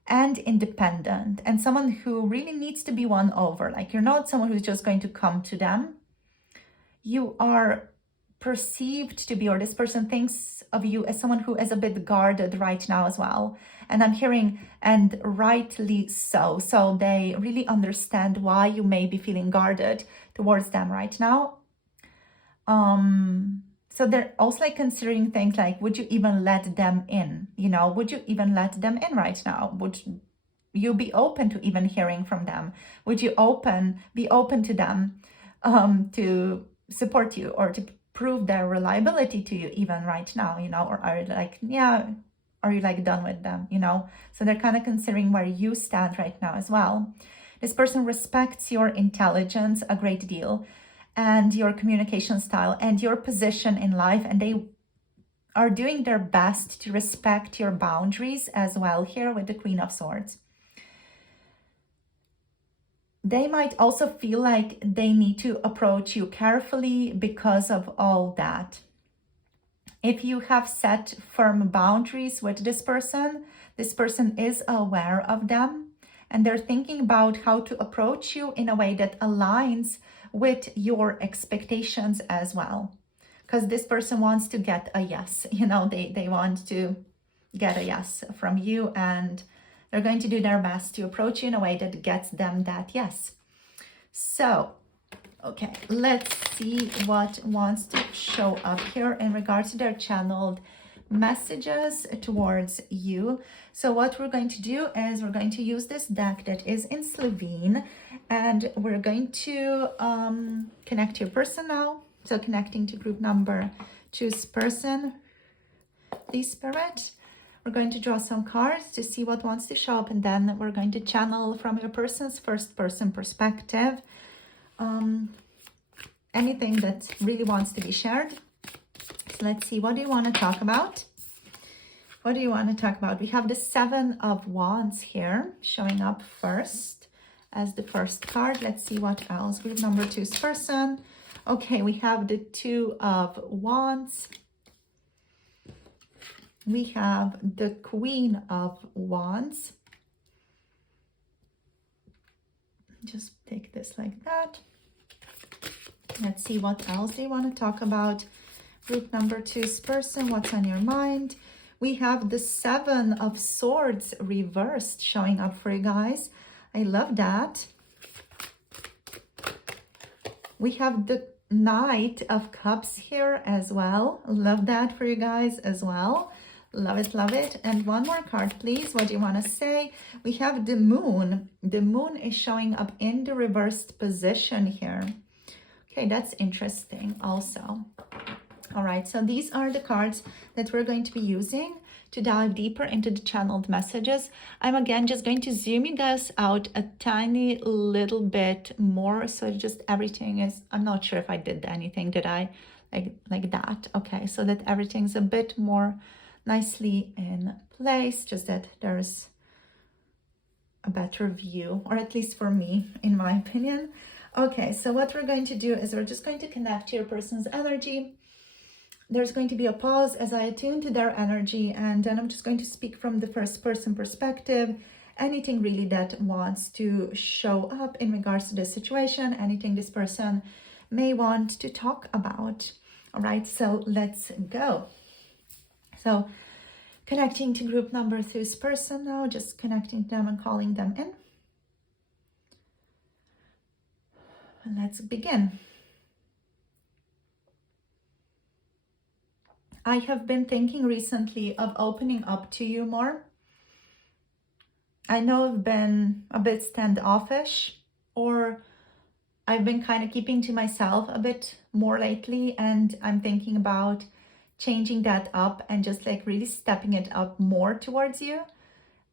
and independent and someone who really needs to be won over. Like, you're not someone who's just going to come to them. You are perceived to be, or this person thinks of you as someone who is a bit guarded right now as well. And I'm hearing, and rightly so. So they really understand why you may be feeling guarded towards them right now. So they're also like considering things like, would you even let them in? Would you even let them in right now? Would you be open to even hearing from them? Would you be open to them to support you or to prove their reliability to you even right now, or are you like, are you like done with them, So they're kind of considering where you stand right now as well. This person respects your intelligence a great deal and your communication style and your position in life, and they are doing their best to respect your boundaries as well here with the Queen of Swords. They might also feel like they need to approach you carefully because of all that. If you have set firm boundaries with this person is aware of them, and they're thinking about how to approach you in a way that aligns with your expectations as well. Because this person wants to get a yes, they want to get a yes from you, and they're going to do their best to approach you in a way that gets them that yes. So, okay, let's see what wants to show up here in regards to their channeled messages towards you. So what we're going to do is we're going to use this deck that is in Slovene, and we're going to connect your person now. So connecting to group number, choose person, please Spirit. We're going to draw some cards to see what wants to show up, and then we're going to channel from your person's first person perspective anything that really wants to be shared. So let's see, what do you want to talk about? What do you want to talk about? We have the Seven of Wands here showing up first as the first card. Let's see what else. Group number two's person. Okay, we have the Two of Wands. We have the Queen of Wands. Just take this like that. Let's see what else they want to talk about. Group number two's person, what's on your mind? We have the Seven of Swords reversed showing up for you guys. I love that. We have the Knight of Cups here as well. Love that for you guys as well. Love it, love it. And one more card, please. What do you want to say? We have the Moon. The Moon is showing up in the reversed position here. Okay, that's interesting also. All right, so these are the cards that we're going to be using to dive deeper into the channeled messages. I'm again just going to zoom you guys out a tiny little bit more, so just everything is, I'm not sure if I did anything, did I? Like that. Okay, so that everything's a bit more nicely in place, just that there's a better view, or at least for me, in my opinion. Okay, so what we're going to do is we're just going to connect to your person's energy. There's going to be a pause as I attune to their energy, and then I'm just going to speak from the first person perspective. Anything really that wants to show up in regards to this situation, anything this person may want to talk about. All right, so let's go. So connecting to group number two's person now, just connecting to them and calling them in. Let's begin. I have been thinking recently of opening up to you more. I know I've been a bit standoffish, or I've been kind of keeping to myself a bit more lately, and I'm thinking about changing that up and just like really stepping it up more towards you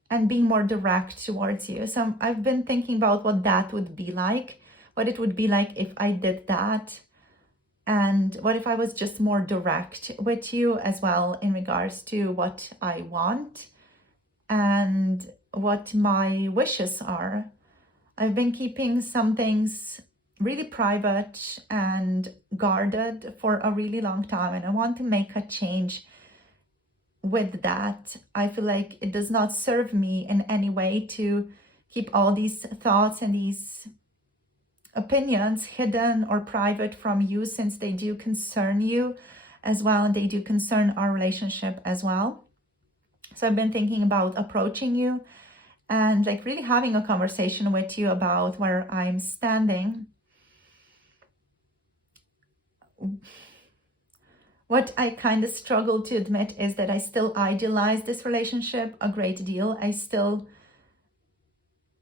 and being more direct towards you. So I've been thinking about what that would be like, what it would be like if I did that. And what if I was just more direct with you as well in regards to what I want and what my wishes are. I've been keeping some things really private and guarded for a really long time, and I want to make a change with that. I feel like it does not serve me in any way to keep all these thoughts and these opinions hidden or private from you, since they do concern you as well, and they do concern our relationship as well. So I've been thinking about approaching you and like really having a conversation with you about where I'm standing. What I kind of struggle to admit is that I still idealize this relationship a great deal. I still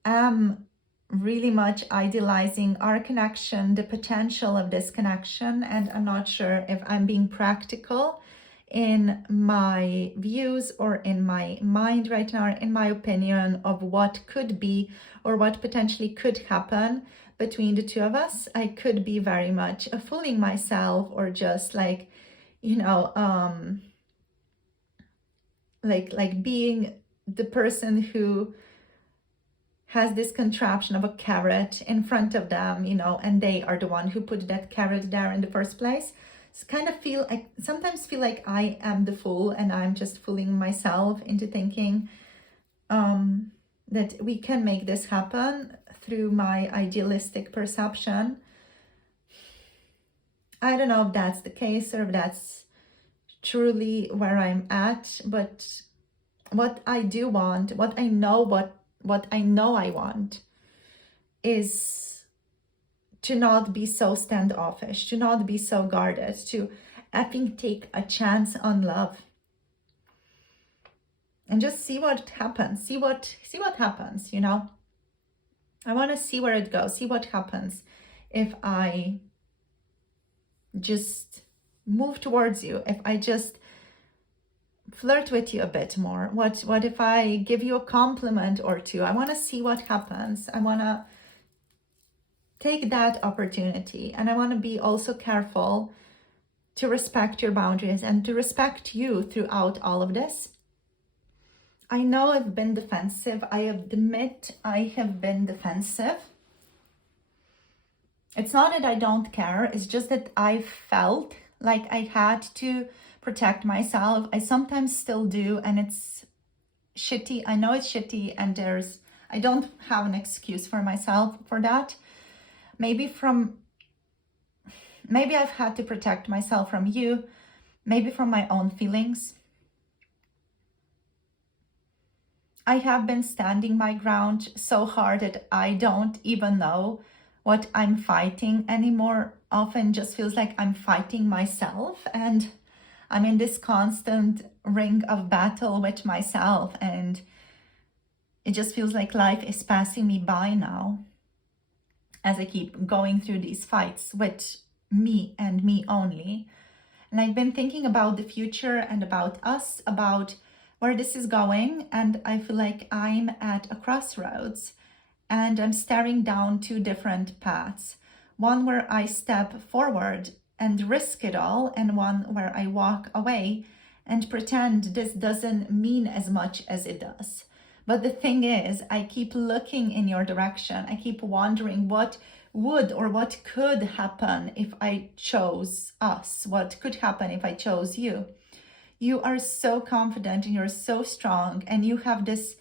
am really much idealizing our connection, the potential of this connection, and I'm not sure if I'm being practical in my views or in my mind right now, in my opinion of what could be or what potentially could happen between the two of us. I could be very much fooling myself, or just like, you know, like being the person who has this contraption of a carrot in front of them, you know, and they are the one who put that carrot there in the first place. So sometimes feel like I am the fool, and I'm just fooling myself into thinking that we can make this happen through my idealistic perception. I don't know if that's the case or if that's truly where I'm at, but what I do want, what I know I want is to not be so standoffish, to not be so guarded, to effing take a chance on love. and just see what happens. See what happens, you know. I want to see where it goes, see what happens if I just move towards you, if I just flirt with you a bit more. What if I give you a compliment or two? I want to see what happens. I want to take that opportunity, and I want to be also careful to respect your boundaries and to respect you throughout all of this. I know I've been defensive. I admit I have been defensive. It's not that I don't care. It's just that I felt like I had to protect myself. I sometimes still do, and it's shitty. I know it's shitty, and I don't have an excuse for myself for that. Maybe I've had to protect myself from you, maybe from my own feelings. I have been standing my ground so hard that I don't even know what I'm fighting anymore. Often just feels like I'm fighting myself, and I'm in this constant ring of battle with myself, and it just feels like life is passing me by now as I keep going through these fights with me and me only. And I've been thinking about the future and about us, about where this is going, and I feel like I'm at a crossroads and I'm staring down two different paths. One where I step forward and risk it all, and one where I walk away and pretend this doesn't mean as much as it does. But the thing is, I keep looking in your direction. I keep wondering what would or what could happen if I chose us, what could happen if I chose you. You are so confident and you're so strong, and you have this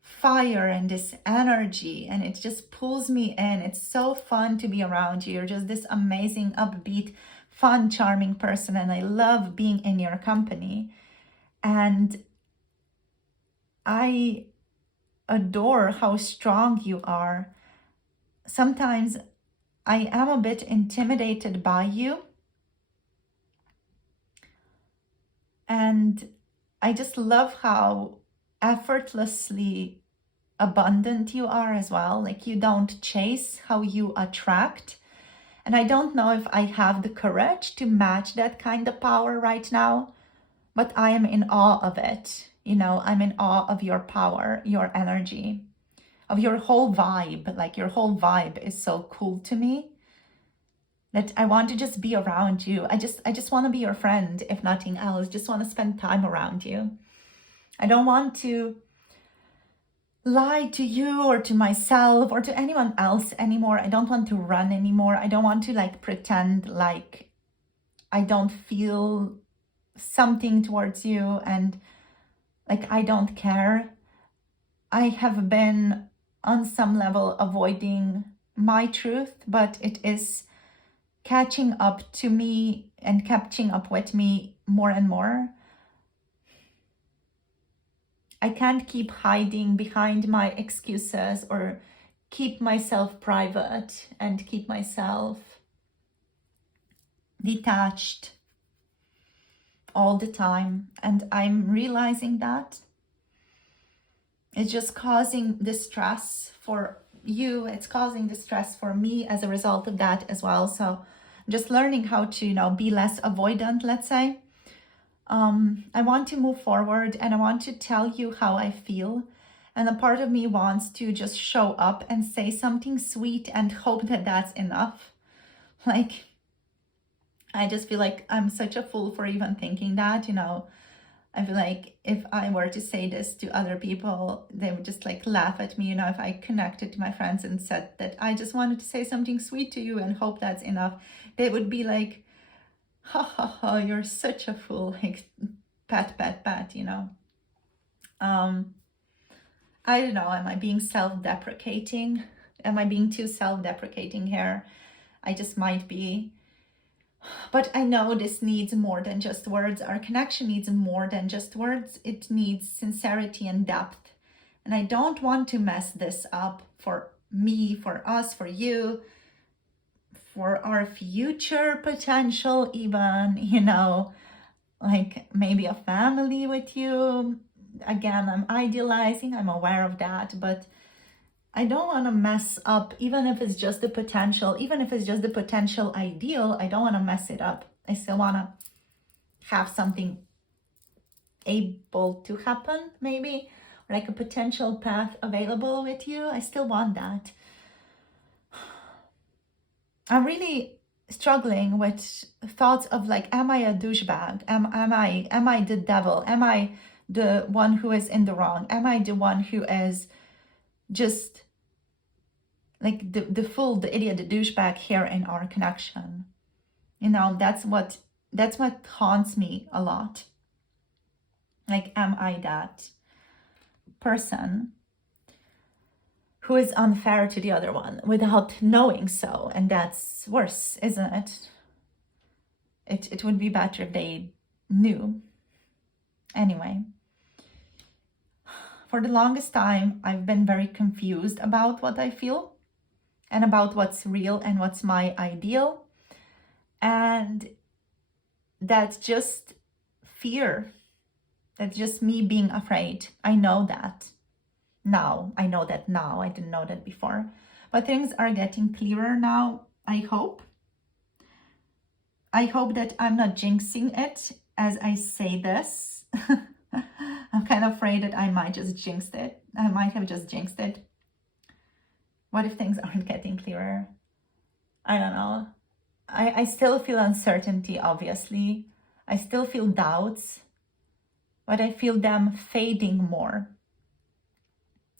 fire and this energy, and it just pulls me in. It's so fun to be around you. You're just this amazing, upbeat, fun, charming person, and I love being in your company. And I adore how strong you are. Sometimes I am a bit intimidated by you. And I just love how effortlessly abundant you are as well. Like, you don't chase, how you attract. And I don't know if I have the courage to match that kind of power right now, but I am in awe of it. You know, I'm in awe of your power, your energy, of your whole vibe. Like, your whole vibe is so cool to me that I want to just be around you. I just want to be your friend, if nothing else. Just want to spend time around you. I don't want to lie to you or to myself or to anyone else anymore. I don't want to run anymore. I don't want to like pretend like I don't feel something towards you and like I don't care. I have been on some level avoiding my truth, but it is catching up to me and catching up with me more and more. I can't keep hiding behind my excuses or keep myself private and keep myself detached all the time. And I'm realizing that it's just causing distress for you. It's causing distress for me as a result of that as well. So I'm just learning how to, be less avoidant, let's say. I want to move forward and I want to tell you how I feel. And a part of me wants to just show up and say something sweet and hope that that's enough. Like, I just feel like I'm such a fool for even thinking that, I feel like if I were to say this to other people, they would just like laugh at me. If I connected to my friends and said that I just wanted to say something sweet to you and hope that's enough, they would be like, ha ha ha, you're such a fool, like pat. I don't know, am I being self-deprecating? Am I being too self-deprecating here? I just might be. But I know this needs more than just words. Our connection needs more than just words. It needs sincerity and depth. And I don't want to mess this up for me, for us, for you, for our future potential even, like maybe a family with you. again, I'm idealizing, I'm aware of that, but I don't want to mess up, even if it's just the potential, even if it's just the potential ideal, I don't want to mess it up. I still want to have something able to happen, maybe, like a potential path available with you. I still want that. I'm really struggling with thoughts of like, am I a douchebag? Am I the devil? Am I the one who is in the wrong? Am I the one who is just like the fool, the idiot, the douchebag here in our connection? You know, that's what haunts me a lot. Like, am I that person who is unfair to the other one without knowing so? And that's worse, isn't it? It would be better if they knew. Anyway, for the longest time, I've been very confused about what I feel and about what's real and what's my ideal. And that's just fear. That's just me being afraid. I know that now. I know that now. I didn't know that before. But things are getting clearer now, I hope. I hope that I'm not jinxing it as I say this. I'm kind of afraid that I might just jinx it. I might have just jinxed it. What if things aren't getting clearer? I don't know. I still feel uncertainty, obviously. I still feel doubts, but I feel them fading more.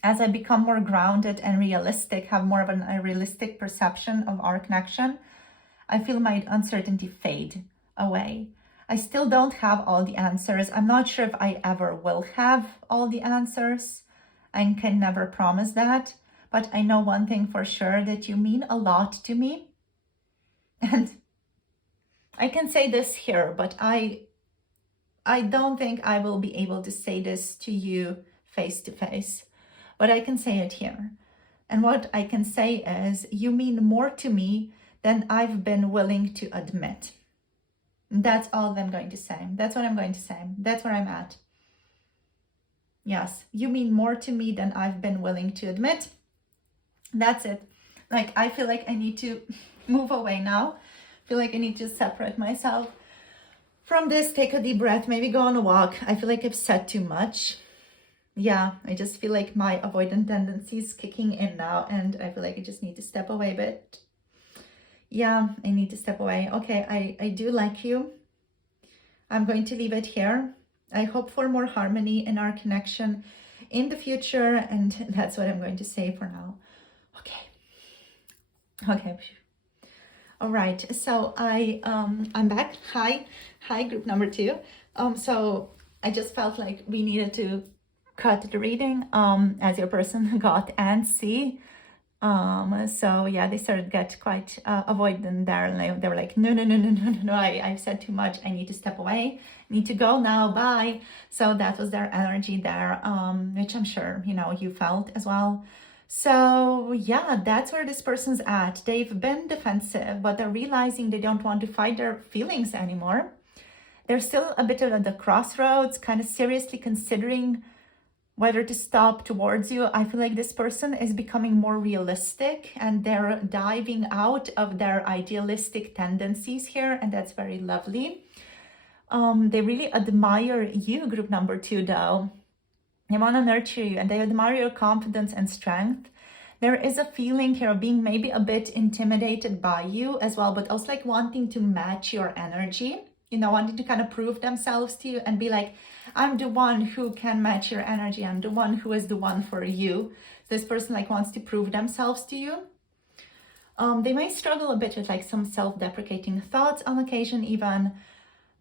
As I become more grounded and realistic, have more of a realistic perception of our connection, I feel my uncertainty fade away. I still don't have all the answers. I'm not sure if I ever will have all the answers. I can never promise that. But I know one thing for sure, that you mean a lot to me. And I can say this here, but I don't think I will be able to say this to you face to face. But I can say it here. And what I can say is, you mean more to me than I've been willing to admit. That's all I'm going to say. That's what I'm going to say. That's where I'm at. Yes, you mean more to me than I've been willing to admit. That's it. Like, I feel like I need to move away now. I feel like I need to separate myself from this, take a deep breath, maybe go on a walk. I feel like I've said too much. Yeah, I just feel like my avoidant tendency is kicking in now, and I feel like I just need to step away a bit. Yeah, I need to step away. Okay, I do like you. I'm going to leave it here. I hope for more harmony in our connection in the future, and that's what I'm going to say for now. Okay. All right, so I'm back. Hi, group number 2. So I just felt like we needed to cut the reading as your person got antsy. So yeah, they started to get quite avoidant there, and they were like, no, I've said too much. I need to step away. I need to go now. Bye. So that was their energy there, which I'm sure you felt as well. So yeah, that's where this person's at. They've been defensive, but they're realizing they don't want to fight their feelings anymore. They're still a bit at the crossroads, kind of seriously considering whether to stop towards you. I feel like this person is becoming more realistic, and they're diving out of their idealistic tendencies here, and that's very lovely. They really admire you, group number 2, though. They want to nurture you, and they admire your confidence and strength. There is a feeling here of being maybe a bit intimidated by you as well, but also like wanting to match your energy, wanting to kind of prove themselves to you and be like, I'm the one who can match your energy. I'm the one who is the one for you. This person like wants to prove themselves to you. They might struggle a bit with like some self-deprecating thoughts on occasion even.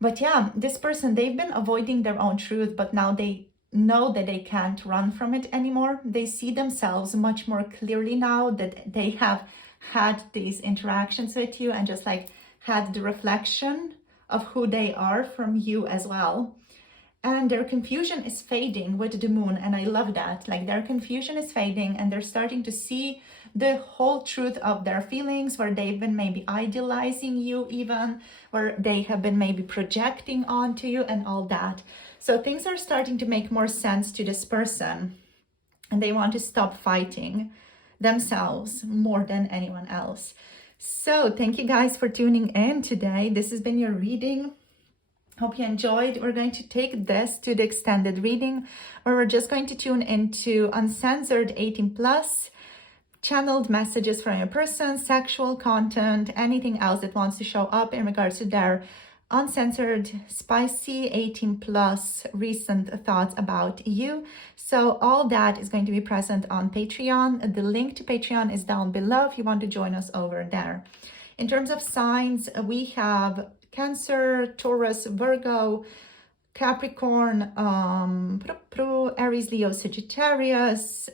But yeah, this person, they've been avoiding their own truth, but now they know that they can't run from it anymore. They see themselves much more clearly now that they have had these interactions with you and just like had the reflection of who they are from you as well. And their confusion is fading with the moon, and I love that. Like, their confusion is fading and they're starting to see the whole truth of their feelings, where they've been maybe idealizing you even, where they have been maybe projecting onto you and all that. So things are starting to make more sense to this person, and they want to stop fighting themselves more than anyone else. So thank you guys for tuning in today. This has been your reading. Hope you enjoyed. We're going to take this to the extended reading, where we're just going to tune into uncensored 18 plus, channeled messages from your person, sexual content, anything else that wants to show up in regards to their uncensored, spicy 18 plus recent thoughts about you. So all that is going to be present on Patreon. The link to Patreon is down below if you want to join us over there. In terms of signs, we have Cancer, Taurus, Virgo, Capricorn, Aries, Leo, Sagittarius,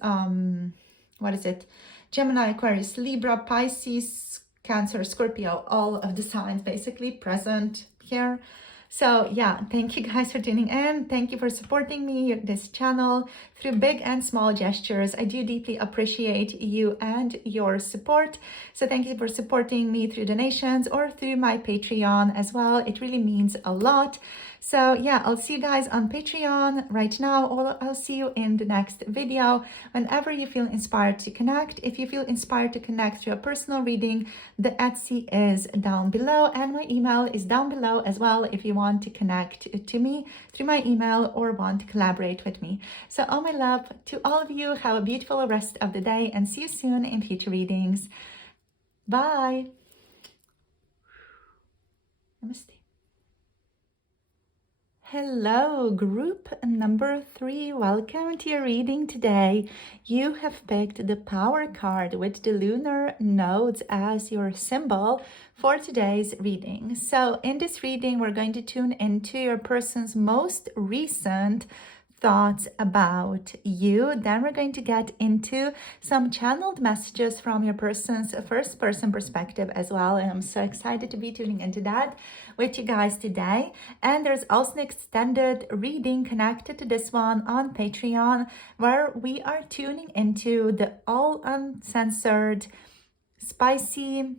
Gemini, Aquarius, Libra, Pisces, Cancer, Scorpio, all of the signs basically present here. So yeah, thank you guys for tuning in. Thank you for supporting me, this channel, through big and small gestures. I do deeply appreciate you and your support. So thank you for supporting me through donations or through my Patreon as well. It really means a lot. So yeah, I'll see you guys on Patreon right now, or I'll see you in the next video. Whenever you feel inspired to connect, if you feel inspired to connect through a personal reading, the Etsy is down below and my email is down below as well if you want to connect to me through my email or want to collaborate with me. So all my love to all of you. Have a beautiful rest of the day and see you soon in future readings. Bye. Namaste. Hello, group number 3. Welcome to your reading today. You have picked the Power card with the lunar nodes as your symbol for today's reading. So in this reading, we're going to tune into your person's most recent thoughts about you. Then we're going to get into some channeled messages from your person's first person perspective as well. And I'm so excited to be tuning into that with you guys today. And there's also an extended reading connected to this one on Patreon, where we are tuning into the all uncensored, spicy,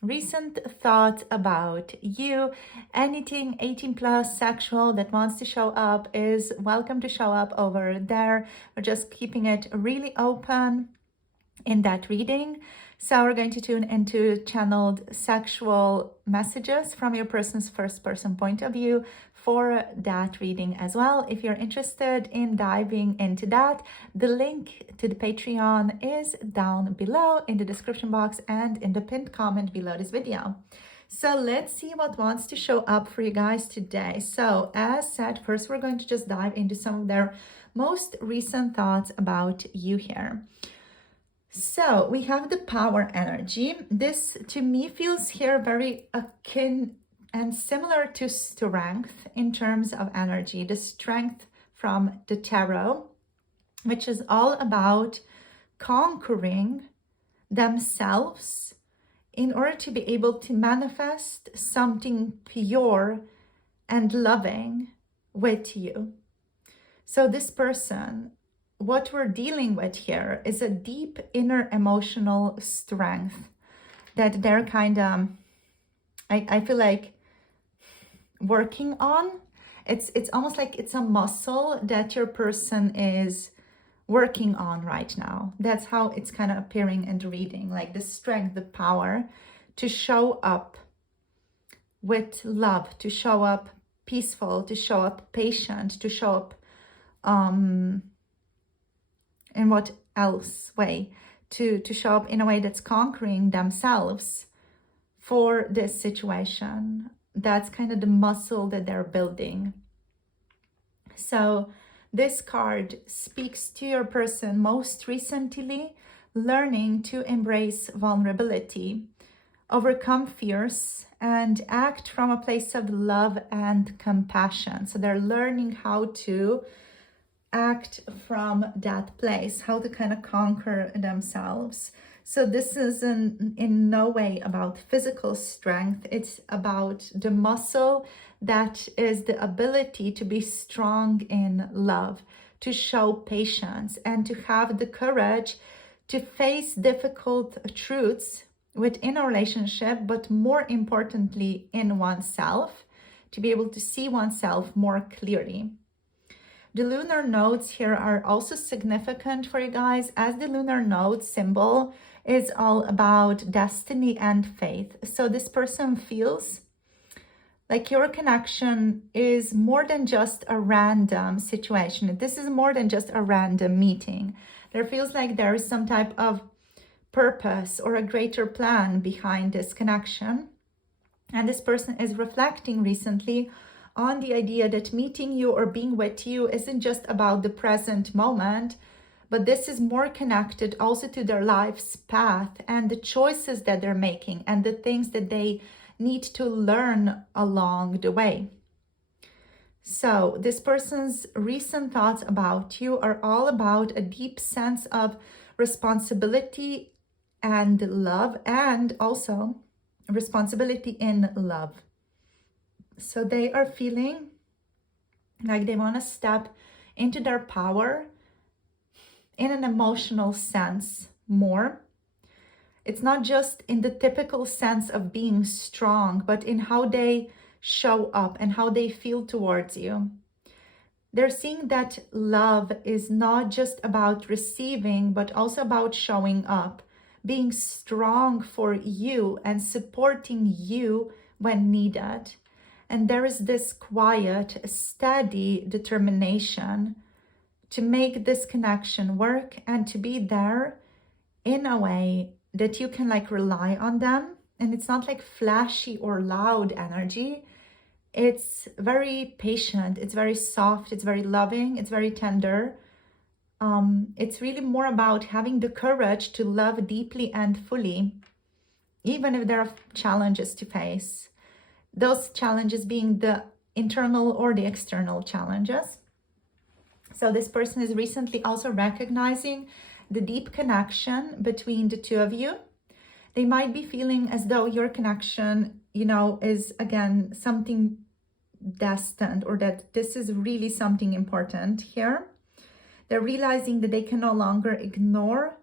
recent thoughts about you. Anything 18 plus sexual that wants to show up is welcome to show up over there. We're just keeping it really open in that reading. So we're going to tune into channeled sexual messages from your person's first person point of view for that reading as well. If you're interested in diving into that, the link to the Patreon is down below in the description box and in the pinned comment below this video. So let's see what wants to show up for you guys today. So as said, first we're going to just dive into some of their most recent thoughts about you here. So we have the Power energy. This to me feels here very akin and similar to strength in terms of energy. The strength from the tarot, which is all about conquering themselves in order to be able to manifest something pure and loving with you. So this person, what we're dealing with here is a deep inner emotional strength that they're kind of, I feel like, working on. It's almost like it's a muscle that your person is working on right now. That's how it's kind of appearing in the reading, like the strength, the power to show up with love, to show up peaceful, to show up patient, to show up in what else way, to show up in a way that's conquering themselves for this situation. That's kind of the muscle that they're building. So this card speaks to your person most recently learning to embrace vulnerability, overcome fears, and act from a place of love and compassion. So they're learning how to act from that place, how to kind of conquer themselves. So this is in no way about physical strength. It's about the muscle that is the ability to be strong in love, to show patience, and to have the courage to face difficult truths within a relationship, but more importantly in oneself, to be able to see oneself more clearly. The lunar nodes here are also significant for you guys, as the lunar node symbol is all about destiny and faith. So this person feels like your connection is more than just a random situation. This is more than just a random meeting. There feels like there is some type of purpose or a greater plan behind this connection. And this person is reflecting recently on the idea that meeting you or being with you isn't just about the present moment, but this is more connected also to their life's path and the choices that they're making and the things that they need to learn along the way. So this person's recent thoughts about you are all about a deep sense of responsibility and love, and also responsibility in love. So they are feeling like they want to step into their power in an emotional sense more. It's not just in the typical sense of being strong, but in how they show up and how they feel towards you. They're seeing that love is not just about receiving, but also about showing up, being strong for you and supporting you when needed. And there is this quiet, steady determination to make this connection work and to be there in a way that you can like rely on them. And it's not like flashy or loud energy. It's very patient, it's very soft, it's very loving, it's very tender. It's really more about having the courage to love deeply and fully, even if there are challenges to face. Those challenges being the internal or the external challenges. So this person is recently also recognizing the deep connection between the two of you. They might be feeling as though your connection, is again something destined, or that this is really something important here. They're realizing that they can no longer ignore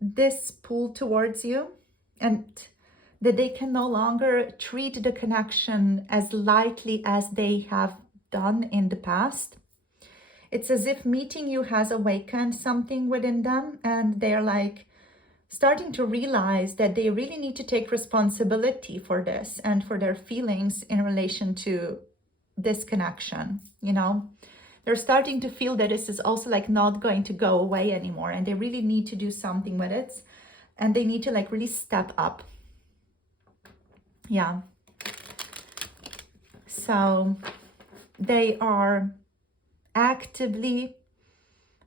this pull towards you, and that they can no longer treat the connection as lightly as they have done in the past. It's as if meeting you has awakened something within them, and they're like starting to realize that they really need to take responsibility for this and for their feelings in relation to this connection. They're starting to feel that this is also like not going to go away anymore, and they really need to do something with it, and they need to like really step up. Yeah. So they are actively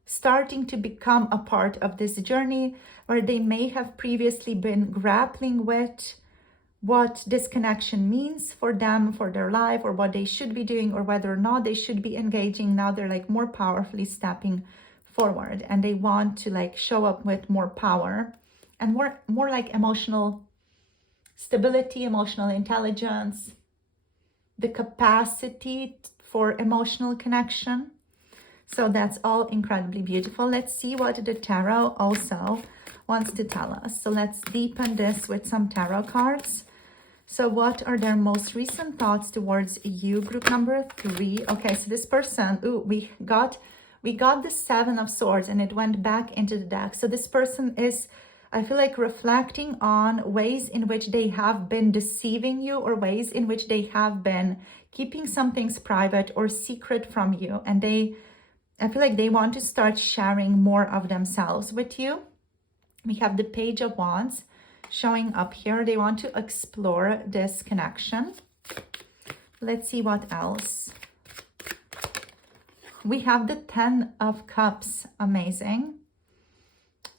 starting to become a part of this journey, where they may have previously been grappling with what this connection means for them, for their life, or what they should be doing, or whether or not they should be engaging. Now they're like more powerfully stepping forward, and they want to like show up with more power and more like emotional stability, emotional intelligence, the capacity for emotional connection. So that's all incredibly beautiful. Let's see what the tarot also wants to tell us. So let's deepen this with some tarot cards. So what are their most recent thoughts towards you, group number 3? Okay, so this person, we got the 7 of Swords, and it went back into the deck. So this person is, I feel like, reflecting on ways in which they have been deceiving you, or ways in which they have been keeping some things private or secret from you. And I feel like they want to start sharing more of themselves with you. We have the Page of Wands showing up here. They want to explore this connection. Let's see what else. We have the 10 of Cups. Amazing.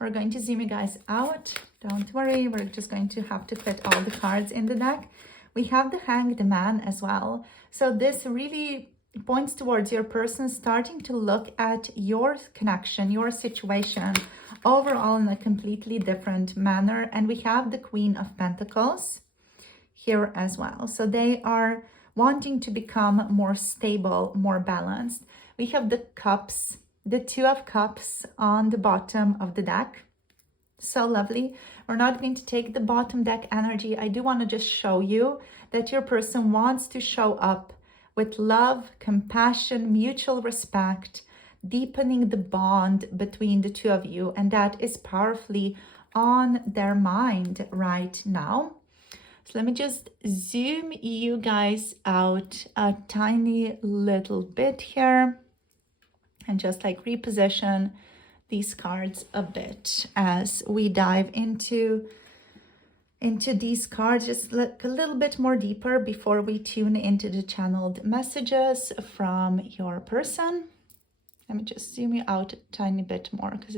We're going to zoom you guys out. Don't worry, we're just going to have to fit all the cards in the deck. We have the Hanged Man as well. So this really points towards your person starting to look at your connection, your situation overall in a completely different manner. And we have the Queen of Pentacles here as well. So they are wanting to become more stable, more balanced. We have the Cups, the 2 of Cups on the bottom of the deck. So lovely. We're not going to take the bottom deck energy. I do want to just show you that your person wants to show up with love, compassion, mutual respect, deepening the bond between the two of you. And that is powerfully on their mind right now. So let me just zoom you guys out a tiny little bit here and just like reposition these cards a bit as we dive into these cards, just look a little bit more deeper before we tune into the channeled messages from your person. Let me just zoom you out a tiny bit more because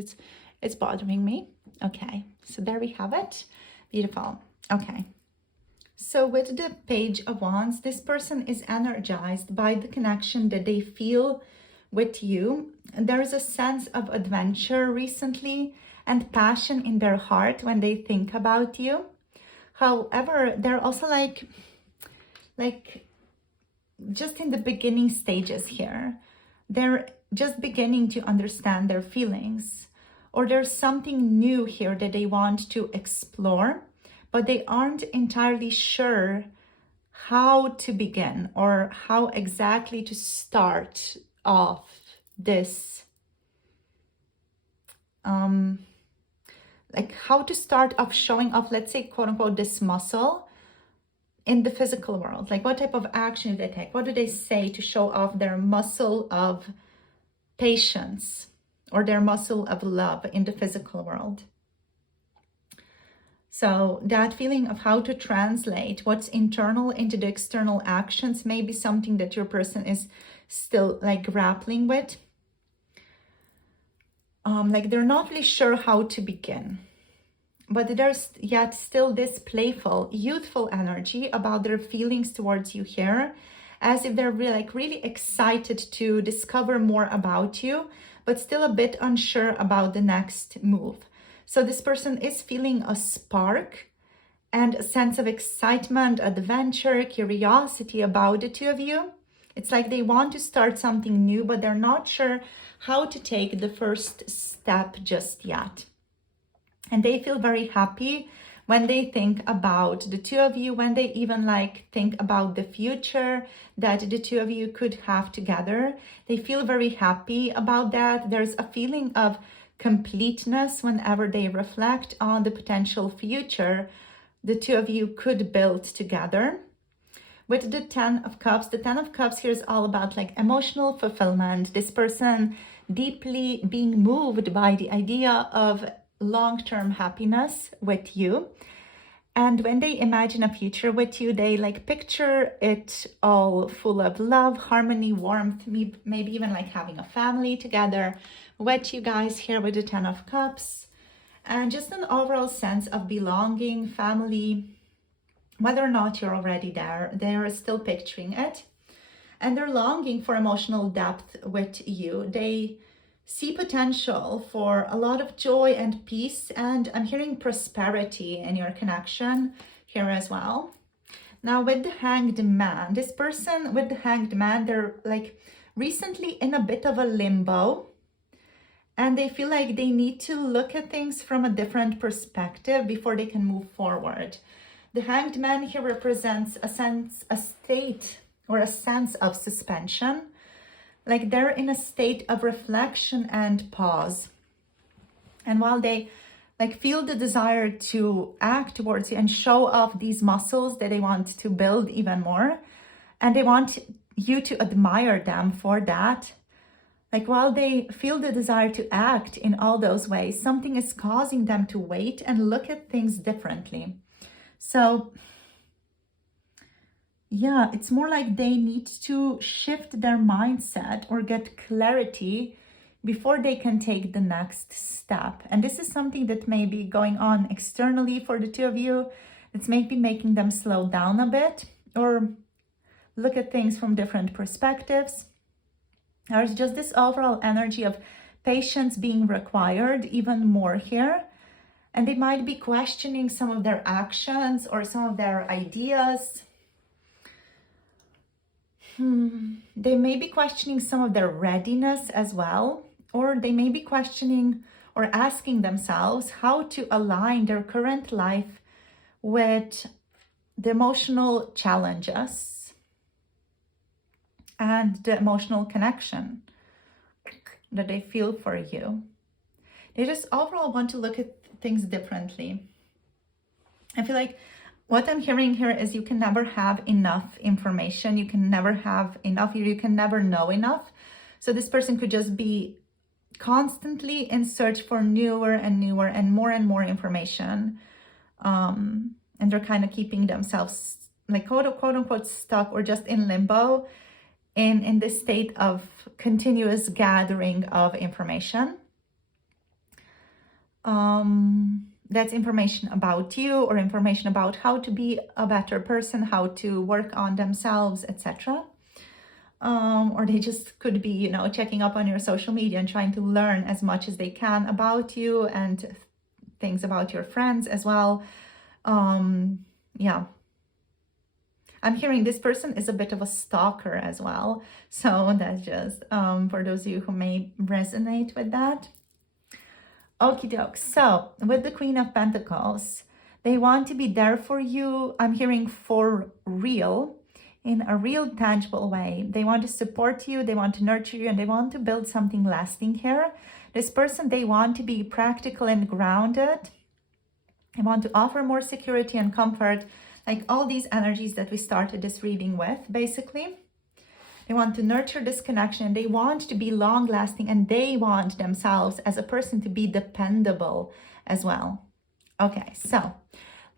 it's bothering me. Okay, so there we have it. Beautiful. Okay, so with the Page of Wands, this person is energized by the connection that they feel with you. There is a sense of adventure recently and passion in their heart when they think about you. However, they're also like just in the beginning stages here. They're just beginning to understand their feelings, or there's something new here that they want to explore, but they aren't entirely sure how to begin or how exactly to start off this like how to start off showing off, let's say, quote unquote, this muscle in the physical world. Like what type of action do they take? What do they say to show off their muscle of patience or their muscle of love in the physical world? So that feeling of how to translate what's internal into the external actions may be something that your person is still like grappling with. Like they're not really sure how to begin, but there's yet still this playful, youthful energy about their feelings towards you here, as if they're really excited to discover more about you, but still a bit unsure about the next move. So this person is feeling a spark and a sense of excitement, adventure, curiosity about the two of you. It's like they want to start something new, but they're not sure how to take the first step just yet. And they feel very happy when they think about the two of you, when they even like think about the future that the two of you could have together. They feel very happy about that. There's a feeling of completeness whenever they reflect on the potential future the two of you could build together. With the 10 of Cups, the 10 of Cups here is all about like emotional fulfillment. This person deeply being moved by the idea of long-term happiness with you. And when they imagine a future with you, they like picture it all full of love, harmony, warmth, maybe even like having a family together with you guys here with the 10 of Cups. And just an overall sense of belonging, family. Whether or not you're already there, they're still picturing it. And they're longing for emotional depth with you. They see potential for a lot of joy and peace. And I'm hearing prosperity in your connection here as well. Now with the Hanged Man, this person with the Hanged Man, they're like recently in a bit of a limbo. And they feel like they need to look at things from a different perspective before they can move forward. The Hanged Man here represents a state or a sense of suspension. Like they're in a state of reflection and pause. And while they like feel the desire to act towards you and show off these muscles that they want to build even more, and they want you to admire them for that, like while they feel the desire to act in all those ways, something is causing them to wait and look at things differently. So yeah, it's more like they need to shift their mindset or get clarity before they can take the next step. And this is something that may be going on externally for the two of you. It's maybe making them slow down a bit or look at things from different perspectives. There's just this overall energy of patience being required even more here. And they might be questioning some of their actions or some of their ideas. They may be questioning some of their readiness as well. Or they may be questioning or asking themselves how to align their current life with the emotional challenges and the emotional connection that they feel for you. They just overall want to look at things differently. I feel like what I'm hearing here is you can never have enough information. You can never have enough. You can never know enough. So this person could just be constantly in search for newer and newer and more information. And they're kind of keeping themselves like quote unquote stuck or just in limbo in this state of continuous gathering of information. That's information about you or information about how to be a better person, how to work on themselves, etc. Or they just could be, you know, checking up on your social media and trying to learn as much as they can about you and things about your friends as well. Yeah. I'm hearing this person is a bit of a stalker as well. So that's just for those of you who may resonate with that. Okie doke. So with the Queen of Pentacles, they want to be there for you. I'm hearing for real, in a real tangible way. They want to support you, they want to nurture you, and they want to build something lasting here. This person, they want to be practical and grounded. They want to offer more security and comfort, like all these energies that we started this reading with, basically. They want to nurture this connection. They want to be long lasting, and they want themselves as a person to be dependable as well. Okay, so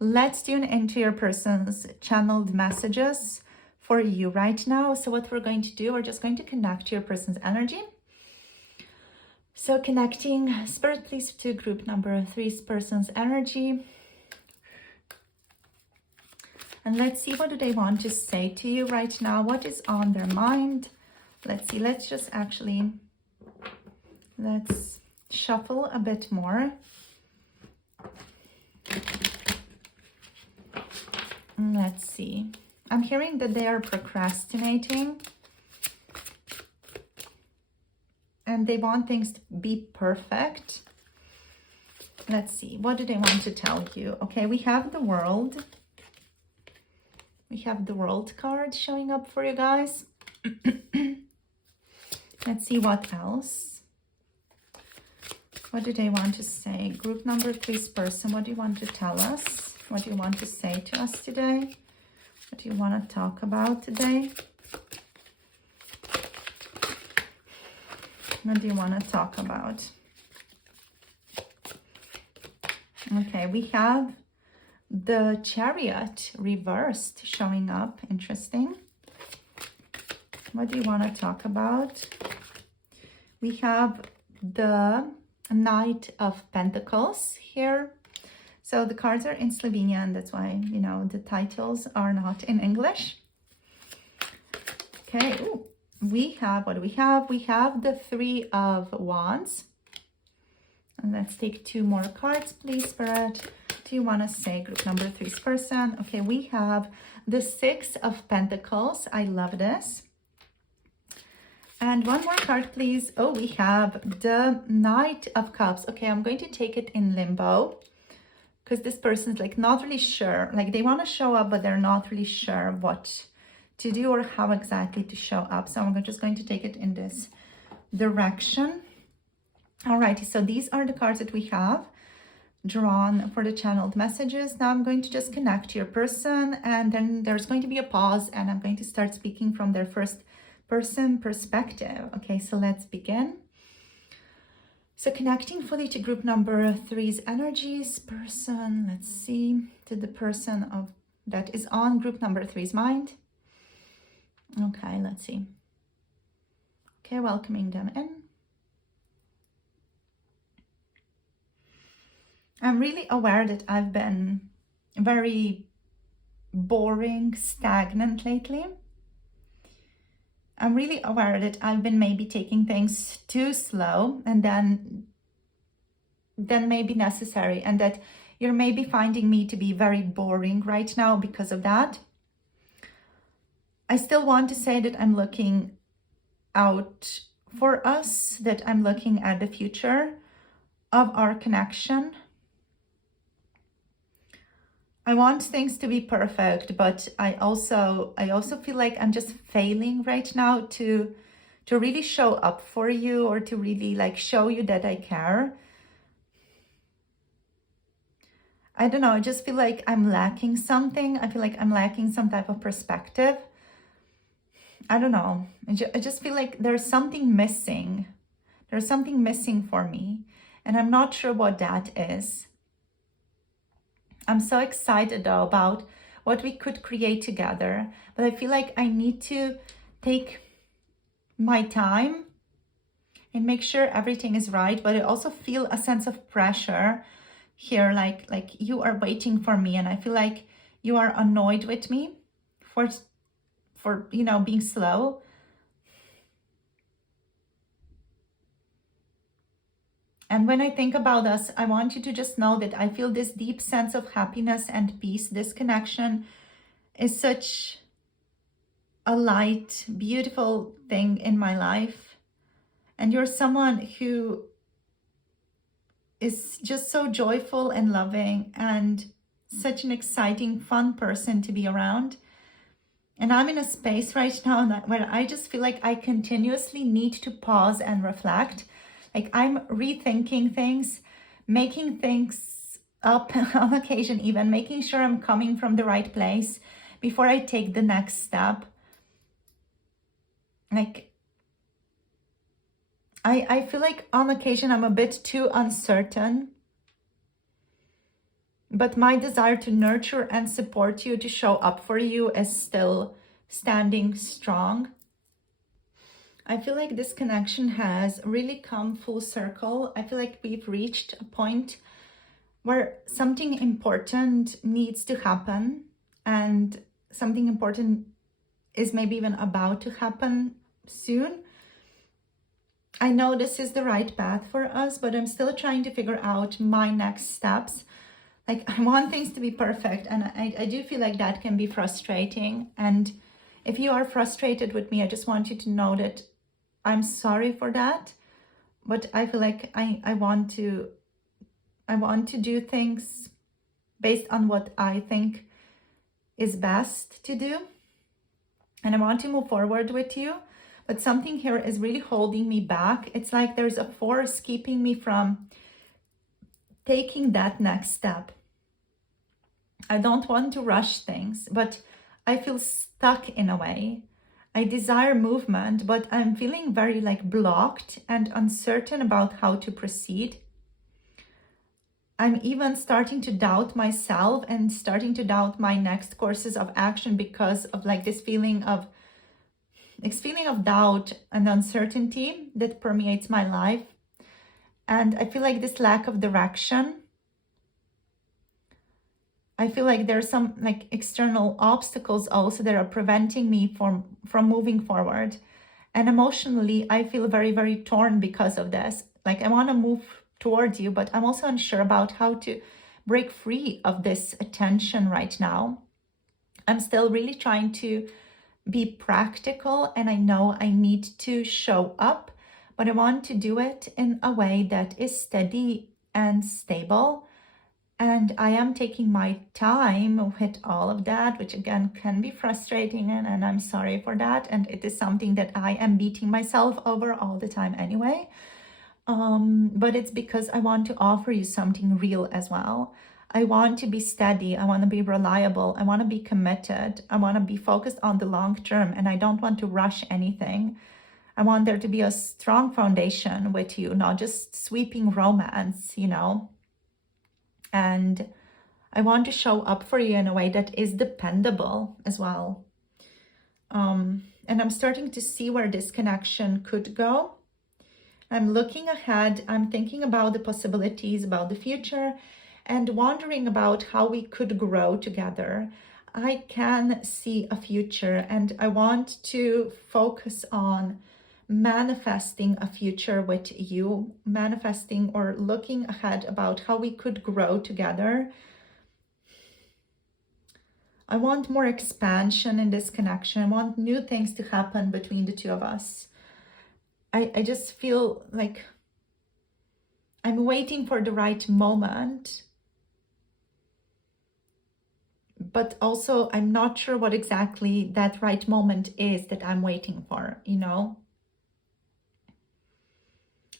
let's tune into your person's channeled messages for you right now. So what we're going to do, we're just going to connect to your person's energy. So connecting, Spirit, please, to group number 3's person's energy. And let's see, what do they want to say to you right now? What is on their mind? Let's see, let's shuffle a bit more. Let's see. I'm hearing that they are procrastinating. And they want things to be perfect. Let's see, what do they want to tell you? Okay, we have the World. We have the World card showing up for you guys. Let's see what else. What do they want to say? Group number 3's person, what do you want to tell us? What do you want to say to us today? What do you want to talk about today? What do you want to talk about? Okay, we have the Chariot reversed showing up. Interesting. What do you want to talk about? We have the Knight of Pentacles here. So the cards are in Slovenian. That's why, you know, the titles are not in English. Okay. Ooh. We have, what do we have? We have the 3 of Wands. And let's take 2 more cards, please, Spirit. Do you want to say group number 3's person? Okay, we have the 6 of Pentacles. I love this. And 1 more card, please. Oh, we have the Knight of Cups. Okay, I'm going to take it in limbo because this person's like not really sure. Like they want to show up, but they're not really sure what to do or how exactly to show up. So I'm just going to take it in this direction. Alrighty, so these are the cards that we have drawn for the channeled messages. Now I'm going to just connect to your person, and then there's going to be a pause, and I'm going to start speaking from their first person perspective. Okay, so let's begin. So connecting fully to group number 3's energies, person, let's see, to the person of that is on group number 3's mind. Okay, let's see. Okay, welcoming them in. I'm really aware that I've been very boring, stagnant lately. I'm really aware that I've been maybe taking things too slow and then maybe necessary, and that you're maybe finding me to be very boring right now because of that. I still want to say that I'm looking out for us, that I'm looking at the future. of our connection. I want things to be perfect, but I also feel like I'm just failing right now to really show up for you, or to really like show you that I care. I don't know, I just feel like I'm lacking something. I feel like I'm lacking some type of perspective. I don't know. I just feel like there's something missing. There's something missing for me, and I'm not sure what that is. I'm so excited though about what we could create together, but I feel like I need to take my time and make sure everything is right. But I also feel a sense of pressure here, like you are waiting for me, and I feel like you are annoyed with me for being slow. And when I think about us, I want you to just know that I feel this deep sense of happiness and peace. This connection is such a light, beautiful thing in my life. And you're someone who is just so joyful and loving, and such an exciting, fun person to be around. And I'm in a space right now where I just feel like I continuously need to pause and reflect. Like I'm rethinking things, making things up on occasion, even making sure I'm coming from the right place before I take the next step. Like I feel like on occasion I'm a bit too uncertain, but my desire to nurture and support you, to show up for you, is still standing strong. I feel like this connection has really come full circle. I feel like we've reached a point where something important needs to happen, and something important is maybe even about to happen soon. I know this is the right path for us, but I'm still trying to figure out my next steps. Like I want things to be perfect, and I do feel like that can be frustrating. And if you are frustrated with me, I just want you to know that I'm sorry for that. But I feel like I want to do things based on what I think is best to do. And I want to move forward with you. But something here is really holding me back. It's like there's a force keeping me from taking that next step. I don't want to rush things, but I feel stuck in a way. I desire movement, but I'm feeling very like blocked and uncertain about how to proceed. I'm even starting to doubt myself and starting to doubt my next courses of action because of like this feeling of doubt and uncertainty that permeates my life. And I feel like this lack of direction. I feel like there's some like external obstacles also that are preventing me from moving forward. And emotionally, I feel very, very torn because of this. Like I want to move towards you, but I'm also unsure about how to break free of this attention right now. I'm still really trying to be practical, and I know I need to show up, but I want to do it in a way that is steady and stable. And I am taking my time with all of that, which again can be frustrating, and I'm sorry for that. And it is something that I am beating myself over all the time anyway. But it's because I want to offer you something real as well. I want to be steady. I want to be reliable. I want to be committed. I want to be focused on the long term, and I don't want to rush anything. I want there to be a strong foundation with you, not just sweeping romance, And I want to show up for you in a way that is dependable as well. And I'm starting to see where this connection could go. I'm looking ahead. I'm thinking about the possibilities, about the future, and wondering about how we could grow together. I can see a future, and I want to focus on manifesting a future with you, manifesting or looking ahead about how we could grow together. I want more expansion in this connection. I want new things to happen between the two of us. I just feel like I'm waiting for the right moment, but also I'm not sure what exactly that right moment is that I'm waiting for, you know?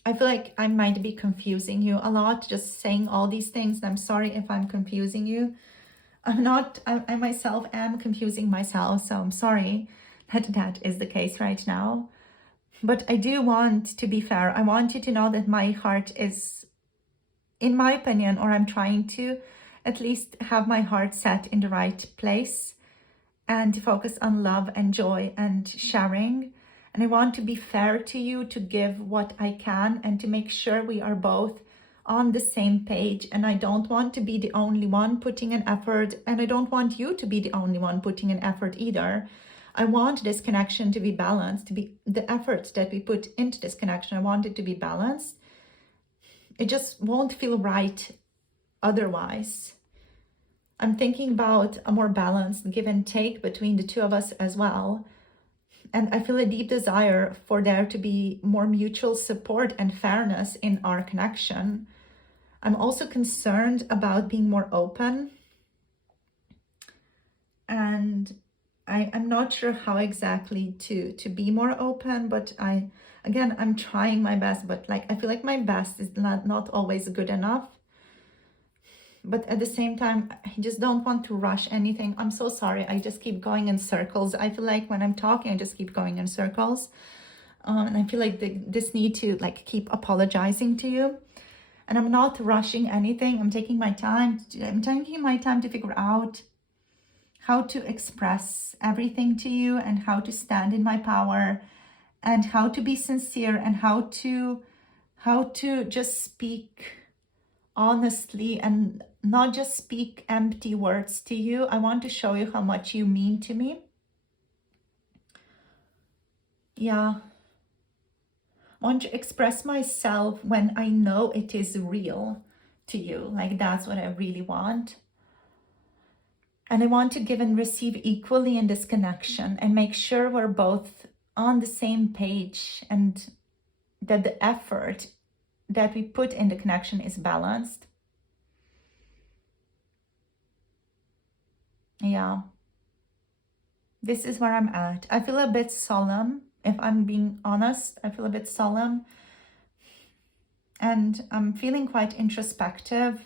I feel like I might be confusing you a lot, just saying all these things. I'm sorry if I'm confusing you. I'm not, I myself am confusing myself, so I'm sorry that that is the case right now. But I do want to be fair. I want you to know that my heart is, in my opinion, or I'm trying to at least have my heart set in the right place and to focus on love and joy and sharing. And I want to be fair to you, to give what I can and to make sure we are both on the same page. And I don't want to be the only one putting an effort, and I don't want you to be the only one putting an effort either. I want this connection to be balanced, to be the efforts that we put into this connection. I want it to be balanced. It just won't feel right otherwise. I'm thinking about a more balanced give and take between the two of us as well. And I feel a deep desire for there to be more mutual support and fairness in our connection. I'm also concerned about being more open. And I'm not sure how exactly to be more open, but I'm trying my best, but like I feel like my best is not always good enough. But at the same time, I just don't want to rush anything. I'm so sorry. I just keep going in circles. I feel like when I'm talking, I just keep going in circles. And I feel like this need to like keep apologizing to you. And I'm not rushing anything. I'm taking my time. I'm taking my time to figure out how to express everything to you and how to stand in my power and how to be sincere and how to just speak honestly and not just speak empty words to you. I want to show you how much you mean to me. Yeah. I want to express myself when I know it is real to you. Like that's what I really want. And I want to give and receive equally in this connection and make sure we're both on the same page and that the effort that we put in the connection is balanced. Yeah. This is where I'm at. I feel a bit solemn. If I'm being honest, I feel a bit solemn. And I'm feeling quite introspective.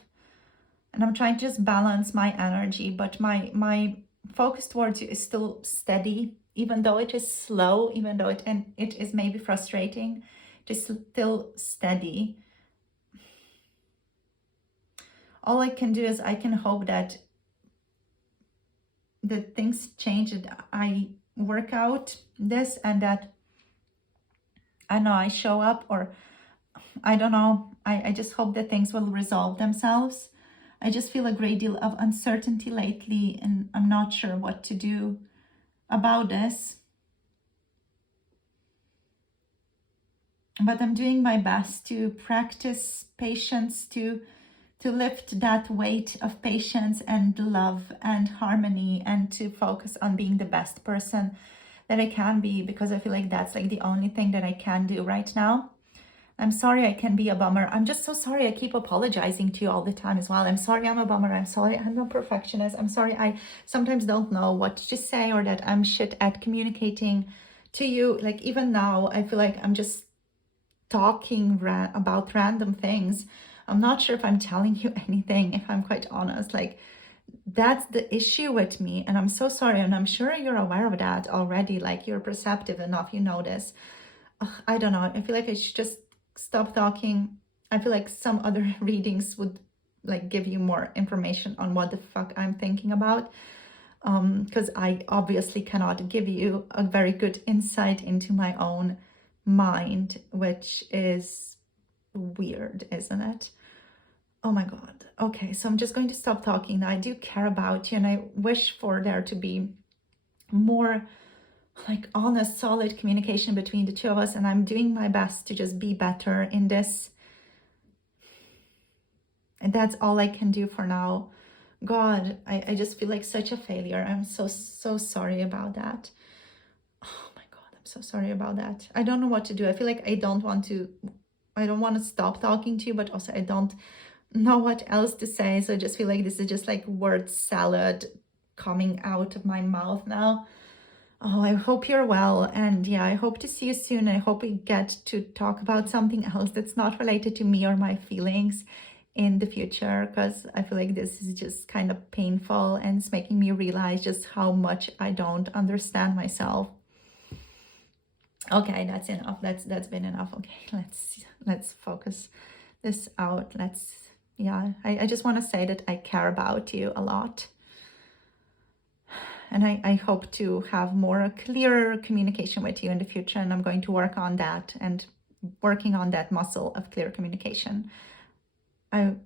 And I'm trying to just balance my energy. But my focus towards you is still steady. Even though it is slow, even though it is maybe frustrating, it is still steady. All I can do is I can hope that things change, that I work out this and that, I know, I show up, or I don't know. I just hope that things will resolve themselves. I just feel a great deal of uncertainty lately, and I'm not sure what to do about this. But I'm doing my best to practice patience, to lift that weight of patience and love and harmony, and to focus on being the best person that I can be, because I feel like that's like the only thing that I can do right now. I'm sorry I can be a bummer. I'm just so sorry I keep apologizing to you all the time as well. I'm sorry I'm a bummer. I'm sorry I'm a perfectionist. I'm sorry I sometimes don't know what to say, or that I'm shit at communicating to you. Like even now, I feel like I'm just talking about random things. I'm not sure if I'm telling you anything, if I'm quite honest. Like that's the issue with me, and I'm so sorry, and I'm sure you're aware of that already. Like you're perceptive enough, you know this. I don't know, I feel like I should just stop talking. I feel like some other readings would like give you more information on what the fuck I'm thinking about, because I obviously cannot give you a very good insight into my own mind, which is weird, isn't it? Oh my God. Okay, so I'm just going to stop talking now. I do care about you, and I wish for there to be more like honest, solid communication between the two of us, and I'm doing my best to just be better in this. And that's all I can do for now. God, I just feel like such a failure. I'm so sorry about that. Oh my God, I'm so sorry about that. I don't know what to do. I feel like I don't want to don't want to stop talking to you, but also I don't know what else to say. So I just feel like this is just like word salad coming out of my mouth now. Oh, I hope you're well. And yeah, I hope to see you soon. I hope we get to talk about something else that's not related to me or my feelings in the future, because I feel like this is just kind of painful and it's making me realize just how much I don't understand myself. Okay, that's enough. That's been enough. Okay, let's focus this out. I just want to say that I care about you a lot. And I hope to have more clearer communication with you in the future. And I'm going to work on that and working on that muscle of clear communication. I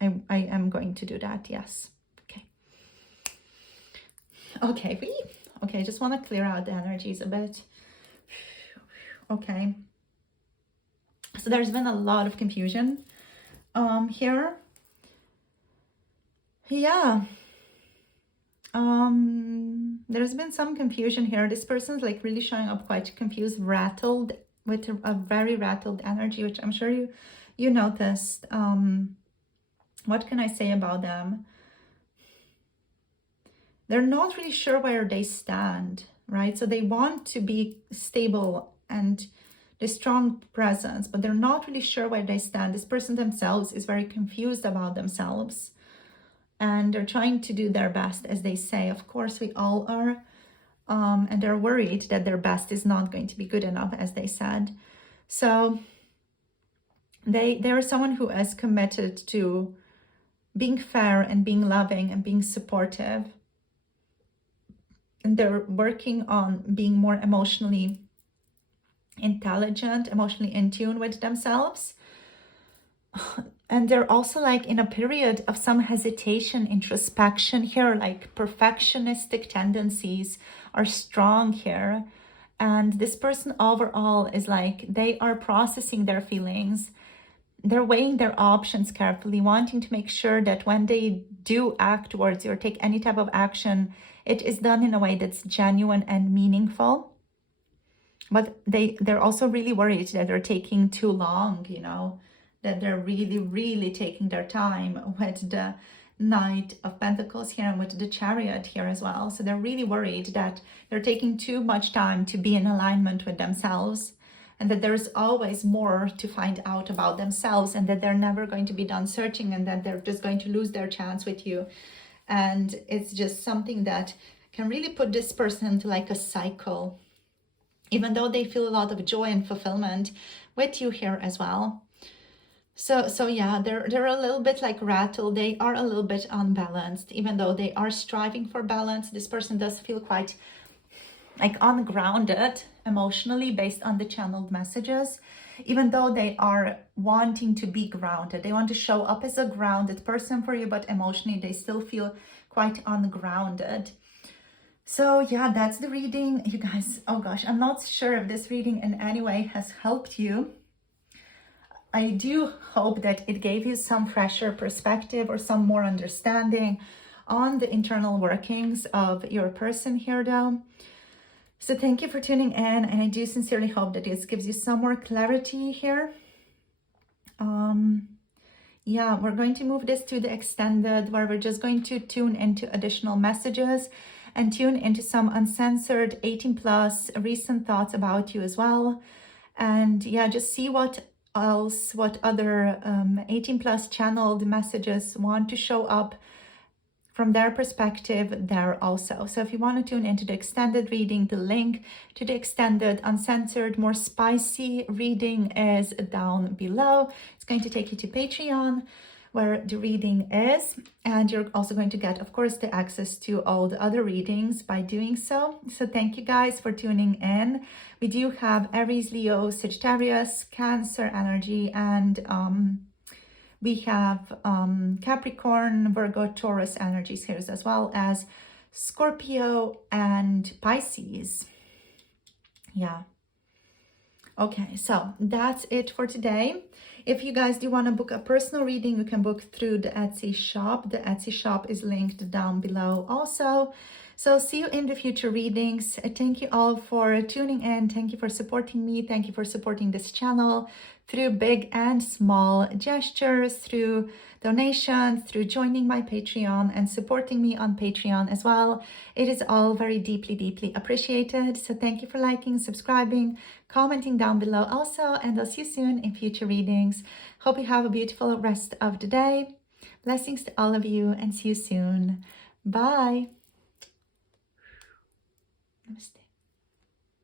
am going to do that, yes. Okay, I just want to clear out the energies a bit. Okay. So there's been a lot of confusion here. Yeah. There's been some confusion here. This person's like really showing up quite confused, rattled, with a very rattled energy, which I'm sure you noticed. What can I say about them? They're not really sure where they stand, right? So they want to be stable and a strong presence, but they're not really sure where they stand. This person themselves is very confused about themselves, and they're trying to do their best, as they say. Of course, we all are. And they're worried that their best is not going to be good enough, as they said. So they're someone who is committed to being fair and being loving and being supportive. And they're working on being more emotionally intelligent, emotionally in tune with themselves. And they're also like in a period of some hesitation, introspection here, like perfectionistic tendencies are strong here. And this person overall is like, they are processing their feelings. They're weighing their options carefully, wanting to make sure that when they do act towards you or take any type of action, it is done in a way that's genuine and meaningful. But they're also really worried that they're taking too long, that they're really, really taking their time with the Knight of Pentacles here and with the Chariot here as well. So they're really worried that they're taking too much time to be in alignment with themselves, and that there's always more to find out about themselves, and that they're never going to be done searching, and that they're just going to lose their chance with you. And it's just something that can really put this person into like a cycle, even though they feel a lot of joy and fulfillment with you here as well. So yeah, they're a little bit like rattled. They are a little bit unbalanced, even though they are striving for balance. This person does feel quite like ungrounded emotionally based on the channeled messages, even though they are wanting to be grounded. They want to show up as a grounded person for you, but emotionally they still feel quite ungrounded. So yeah, that's the reading, you guys. Oh gosh, I'm not sure if this reading in any way has helped you. I do hope that it gave you some fresher perspective or some more understanding on the internal workings of your person here though. So thank you for tuning in, and I do sincerely hope that this gives you some more clarity here. Yeah, we're going to move this to the extended, where we're just going to tune into additional messages and tune into some uncensored 18+ recent thoughts about you as well. And yeah, just see what other 18+ channeled messages want to show up from their perspective there also. So if you want to tune into the extended reading, the link to the extended, uncensored, more spicy reading is down below. It's going to take you to Patreon, where the reading is, and you're also going to get, of course, the access to all the other readings by doing so. So thank you guys for tuning in. We do have Aries, Leo, Sagittarius, Cancer energy, and we have Capricorn, Virgo, Taurus energies here, as well as Scorpio and Pisces. Yeah. Okay, so that's it for today. If you guys do want to book a personal reading, you can book through the Etsy shop. The Etsy shop is linked down below also. So see you in the future readings. Thank you all for tuning in. Thank you for supporting me. Thank you for supporting this channel through big and small gestures, through donations, through joining my Patreon and supporting me on Patreon as well. It is all very deeply, deeply appreciated. So thank you for liking, subscribing, commenting down below also, and I'll see you soon in future readings. Hope you have a beautiful rest of the day. Blessings to all of you and see you soon. Bye. Namaste.